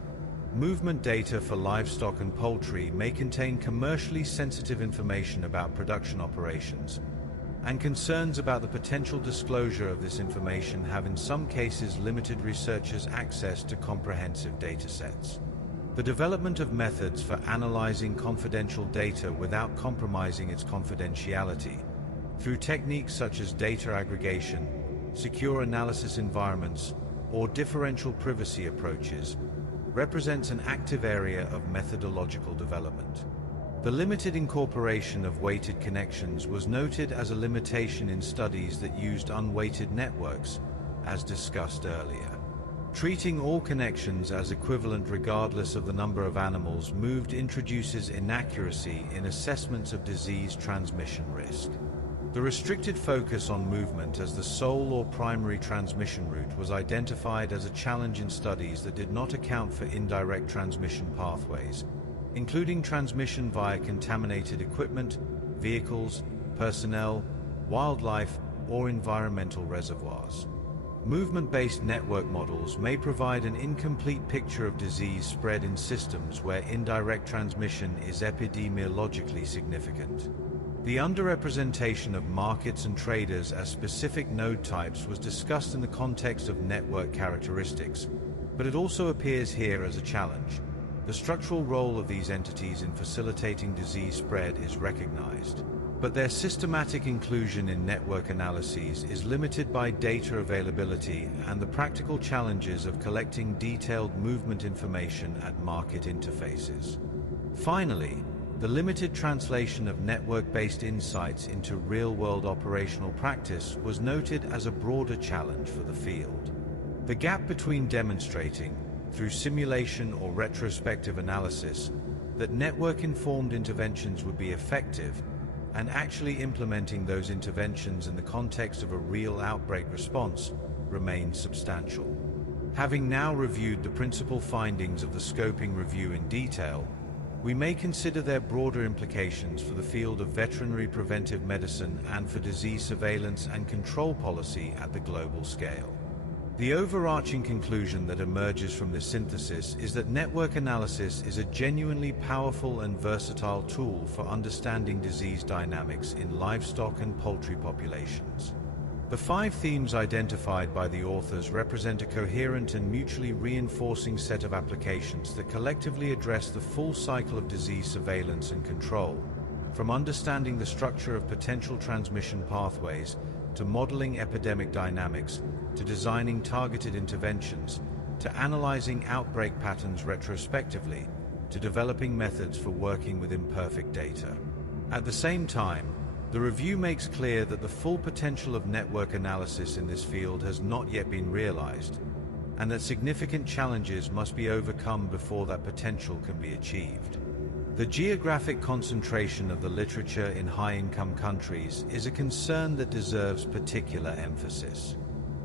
Movement data for livestock and poultry may contain commercially sensitive information about production operations, and concerns about the potential disclosure of this information have in some cases limited researchers' access to comprehensive data sets. The development of methods for analyzing confidential data without compromising its confidentiality, through techniques such as data aggregation, secure analysis environments, or differential privacy approaches, represents an active area of methodological development. The limited incorporation of weighted connections was noted as a limitation in studies that used unweighted networks, as discussed earlier. Treating all connections as equivalent regardless of the number of animals moved introduces inaccuracy in assessments of disease transmission risk. The restricted focus on movement as the sole or primary transmission route was identified as a challenge in studies that did not account for indirect transmission pathways, including transmission via contaminated equipment, vehicles, personnel, wildlife, or environmental reservoirs. Movement-based network models may provide an incomplete picture of disease spread in systems where indirect transmission is epidemiologically significant. The underrepresentation of markets and traders as specific node types was discussed in the context of network characteristics, but it also appears here as a challenge. The structural role of these entities in facilitating disease spread is recognized, but their systematic inclusion in network analyses is limited by data availability and the practical challenges of collecting detailed movement information at market interfaces. Finally, the limited translation of network-based insights into real-world operational practice was noted as a broader challenge for the field. The gap between demonstrating, through simulation or retrospective analysis, that network-informed interventions would be effective, and actually implementing those interventions in the context of a real outbreak response remains substantial. Having now reviewed the principal findings of the scoping review in detail, we may consider their broader implications for the field of veterinary preventive medicine and for disease surveillance and control policy at the global scale. The overarching conclusion that emerges from this synthesis is that network analysis is a genuinely powerful and versatile tool for understanding disease dynamics in livestock and poultry populations. The 5 themes identified by the authors represent a coherent and mutually reinforcing set of applications that collectively address the full cycle of disease surveillance and control, from understanding the structure of potential transmission pathways to modeling epidemic dynamics, to designing targeted interventions, to analyzing outbreak patterns retrospectively, to developing methods for working with imperfect data. At the same time, the review makes clear that the full potential of network analysis in this field has not yet been realized, and that significant challenges must be overcome before that potential can be achieved. The geographic concentration of the literature in high-income countries is a concern that deserves particular emphasis.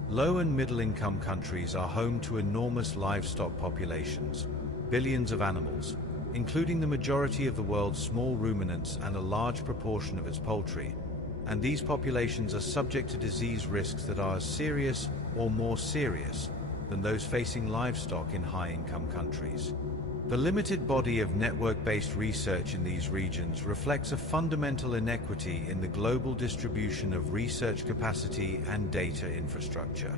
Low- and middle-income countries are home to enormous livestock populations, billions of animals, including the majority of the world's small ruminants and a large proportion of its poultry, and these populations are subject to disease risks that are as serious or more serious than those facing livestock in high-income countries. The limited body of network-based research in these regions reflects a fundamental inequity in the global distribution of research capacity and data infrastructure.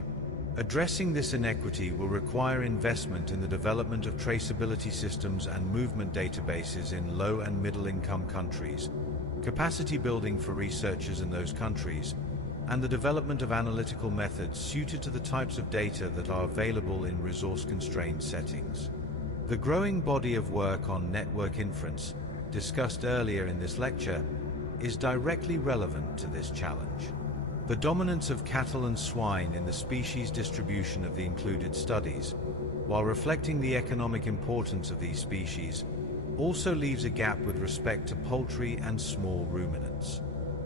Addressing this inequity will require investment in the development of traceability systems and movement databases in low- and middle-income countries, capacity building for researchers in those countries, and the development of analytical methods suited to the types of data that are available in resource-constrained settings. The growing body of work on network inference, discussed earlier in this lecture, is directly relevant to this challenge. The dominance of cattle and swine in the species distribution of the included studies, while reflecting the economic importance of these species, also leaves a gap with respect to poultry and small ruminants.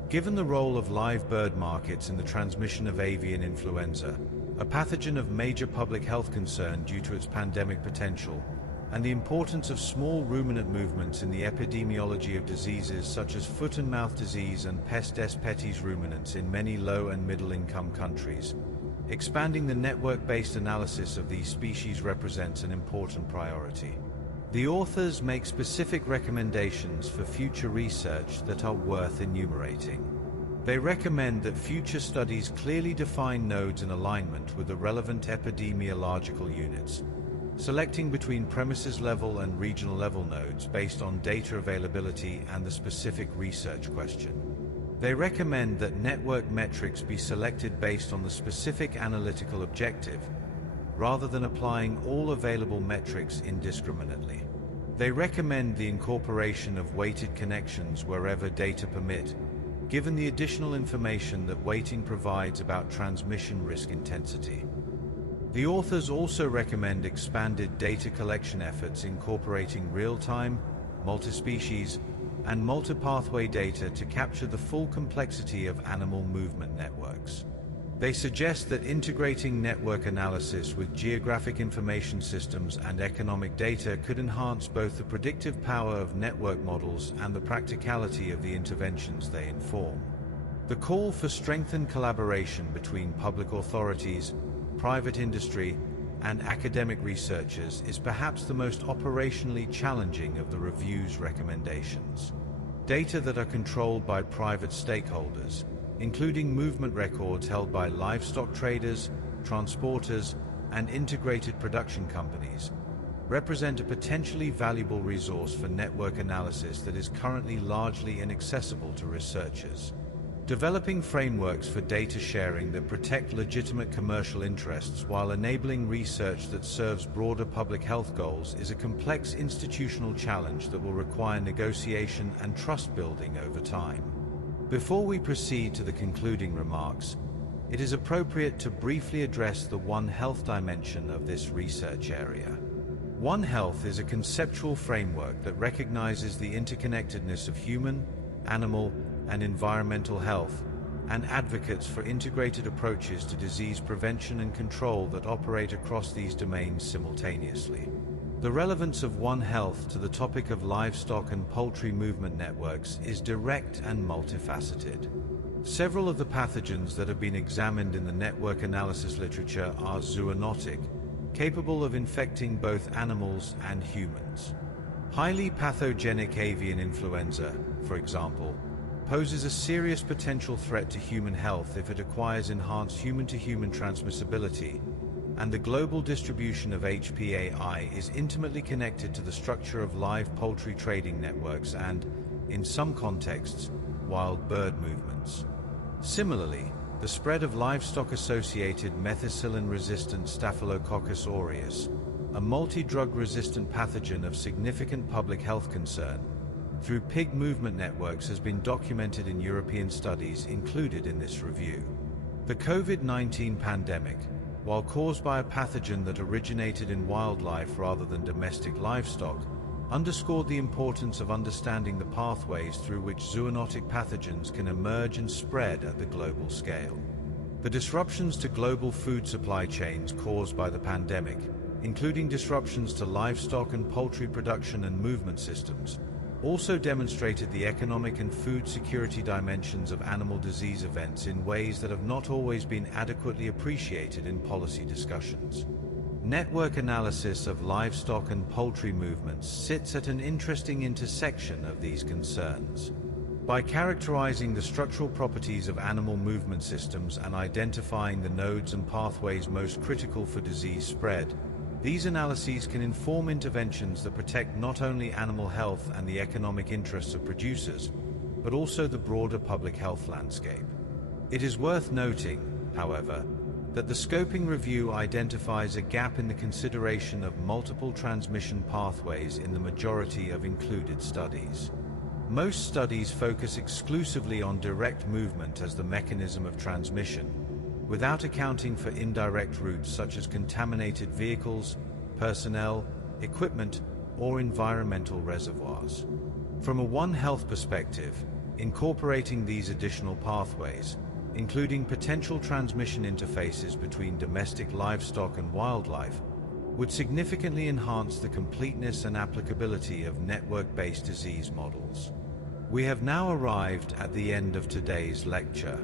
Given the role of live bird markets in the transmission of avian influenza, a pathogen of major public health concern due to its pandemic potential, and the importance of small ruminant movements in the epidemiology of diseases such as foot and mouth disease and pest des petits ruminants in many low and middle income countries, expanding the network-based analysis of these species represents an important priority. The authors make specific recommendations for future research that are worth enumerating. They recommend that future studies clearly define nodes in alignment with the relevant epidemiological units, selecting between premises-level and regional-level nodes based on data availability and the specific research question. They recommend that network metrics be selected based on the specific analytical objective, rather than applying all available metrics indiscriminately. They recommend the incorporation of weighted connections wherever data permit, given the additional information that weighting provides about transmission risk intensity. The authors also recommend expanded data collection efforts incorporating real-time, multi-species, and multi-pathway data to capture the full complexity of animal movement networks. They suggest that integrating network analysis with geographic information systems and economic data could enhance both the predictive power of network models and the practicality of the interventions they inform. The call for strengthened collaboration between public authorities, private industry and academic researchers is perhaps the most operationally challenging of the review's recommendations. Data that are controlled by private stakeholders, including movement records held by livestock traders, transporters, and integrated production companies, represent a potentially valuable resource for network analysis that is currently largely inaccessible to researchers. Developing frameworks for data sharing that protect legitimate commercial interests while enabling research that serves broader public health goals is a complex institutional challenge that will require negotiation and trust building over time. Before we proceed to the concluding remarks, it is appropriate to briefly address the One Health dimension of this research area. One Health is a conceptual framework that recognizes the interconnectedness of human, animal, and environmental health, and advocates for integrated approaches to disease prevention and control that operate across these domains simultaneously. The relevance of One Health to the topic of livestock and poultry movement networks is direct and multifaceted. Several of the pathogens that have been examined in the network analysis literature are zoonotic, capable of infecting both animals and humans. Highly pathogenic avian influenza, for example, poses a serious potential threat to human health if it acquires enhanced human-to-human transmissibility, and the global distribution of HPAI is intimately connected to the structure of live poultry trading networks and, in some contexts, wild bird movements. Similarly, the spread of livestock-associated methicillin-resistant Staphylococcus aureus, a multi-drug-resistant pathogen of significant public health concern, through pig movement networks has been documented in European studies included in this review. The COVID-19 pandemic, while caused by a pathogen that originated in wildlife rather than domestic livestock, underscored the importance of understanding the pathways through which zoonotic pathogens can emerge and spread at the global scale. The disruptions to global food supply chains caused by the pandemic, including disruptions to livestock and poultry production and movement systems, also demonstrated the economic and food security dimensions of animal disease events in ways that have not always been adequately appreciated in policy discussions. Network analysis of livestock and poultry movements sits at an interesting intersection of these concerns. By characterizing the structural properties of animal movement systems and identifying the nodes and pathways most critical for disease spread, these analyses can inform interventions that protect not only animal health and the economic interests of producers, but also the broader public health landscape. It is worth noting, however, that the scoping review identifies a gap in the consideration of multiple transmission pathways in the majority of included studies. Most studies focus exclusively on direct movement as the mechanism of transmission, without accounting for indirect routes such as contaminated vehicles, personnel, equipment, or environmental reservoirs. From a One Health perspective, incorporating these additional pathways, including potential transmission interfaces between domestic livestock and wildlife, would significantly enhance the completeness and applicability of network-based disease models. We have now arrived at the end of today's lecture.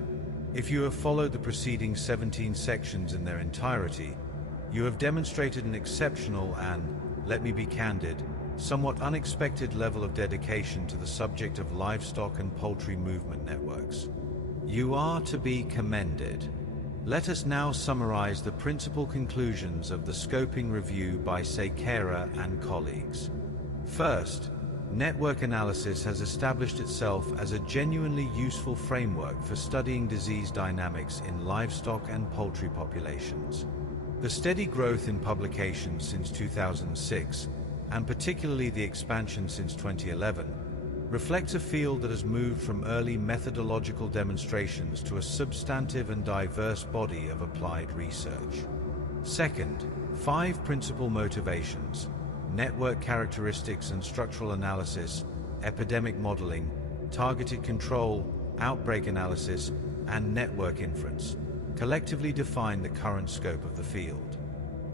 If you have followed the preceding 17 sections in their entirety, you have demonstrated an exceptional and, let me be candid, somewhat unexpected level of dedication to the subject of livestock and poultry movement networks. You are to be commended. Let us now summarize the principal conclusions of the scoping review by Sekera and colleagues. First, network analysis has established itself as a genuinely useful framework for studying disease dynamics in livestock and poultry populations. The steady growth in publications since 2006, and particularly the expansion since 2011, reflects a field that has moved from early methodological demonstrations to a substantive and diverse body of applied research. Second, 5 principal motivations: network characteristics and structural analysis, epidemic modeling, targeted control, outbreak analysis, and network inference, collectively define the current scope of the field.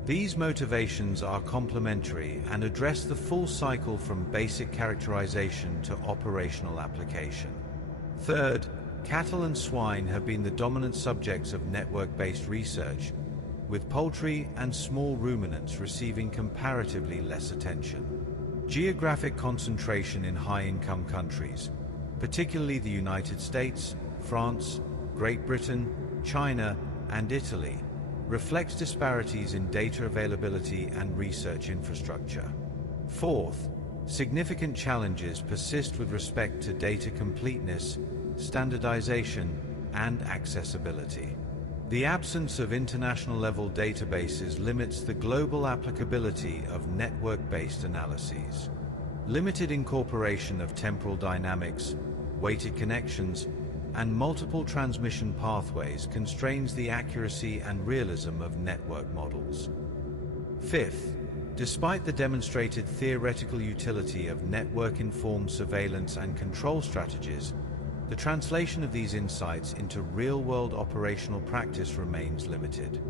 These motivations are complementary and address the full cycle from basic characterization to operational application. Third, cattle and swine have been the dominant subjects of network-based research, with poultry and small ruminants receiving comparatively less attention. Geographic concentration in high-income countries, particularly the United States, France, Great Britain, China, and Italy, reflects disparities in data availability and research infrastructure. Fourth, significant challenges persist with respect to data completeness, standardization, and accessibility. The absence of international-level databases limits the global applicability of network-based analyses. Limited incorporation of temporal dynamics, weighted connections, and multiple transmission pathways constrains the accuracy and realism of network models. Fifth, despite the demonstrated theoretical utility of network-informed surveillance and control strategies, the translation of these insights into real-world operational practice remains limited.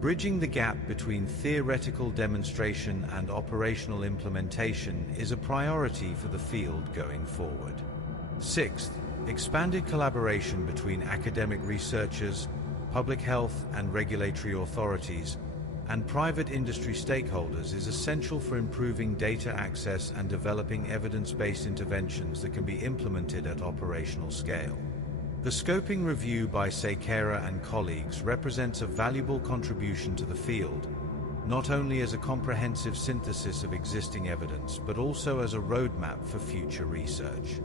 Bridging the gap between theoretical demonstration and operational implementation is a priority for the field going forward. Sixth, expanded collaboration between academic researchers, public health and regulatory authorities, and private industry stakeholders is essential for improving data access and developing evidence-based interventions that can be implemented at operational scale. The scoping review by Sekera and colleagues represents a valuable contribution to the field, not only as a comprehensive synthesis of existing evidence, but also as a roadmap for future research.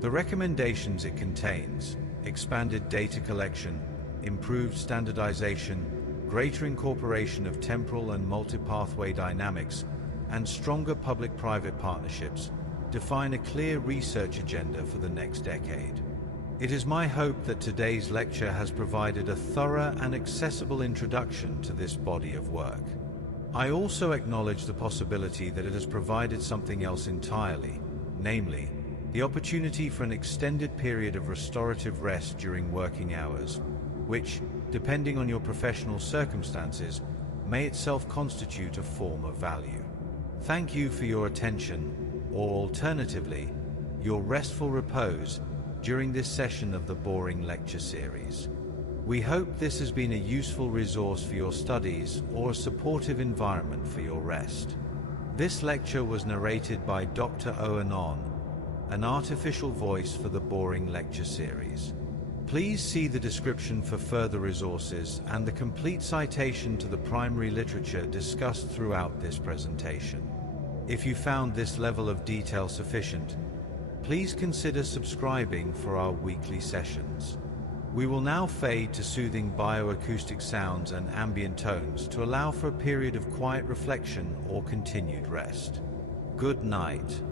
The recommendations it contains, expanded data collection, improved standardization, greater incorporation of temporal and multipathway dynamics, and stronger public-private partnerships, define a clear research agenda for the next decade. It is my hope that today's lecture has provided a thorough and accessible introduction to this body of work. I also acknowledge the possibility that it has provided something else entirely, namely, the opportunity for an extended period of restorative rest during working hours, which, depending on your professional circumstances, may itself constitute a form of value. Thank you for your attention, or alternatively, your restful repose during this session of the Boring Lecture Series. We hope this has been a useful resource for your studies or a supportive environment for your rest. This lecture was narrated by Dr. Owen On, an artificial voice for the Boring Lecture Series. Please see the description for further resources and the complete citation to the primary literature discussed throughout this presentation. If you found this level of detail sufficient, please consider subscribing for our weekly sessions. We will now fade to soothing bioacoustic sounds and ambient tones to allow for a period of quiet reflection or continued rest. Good night.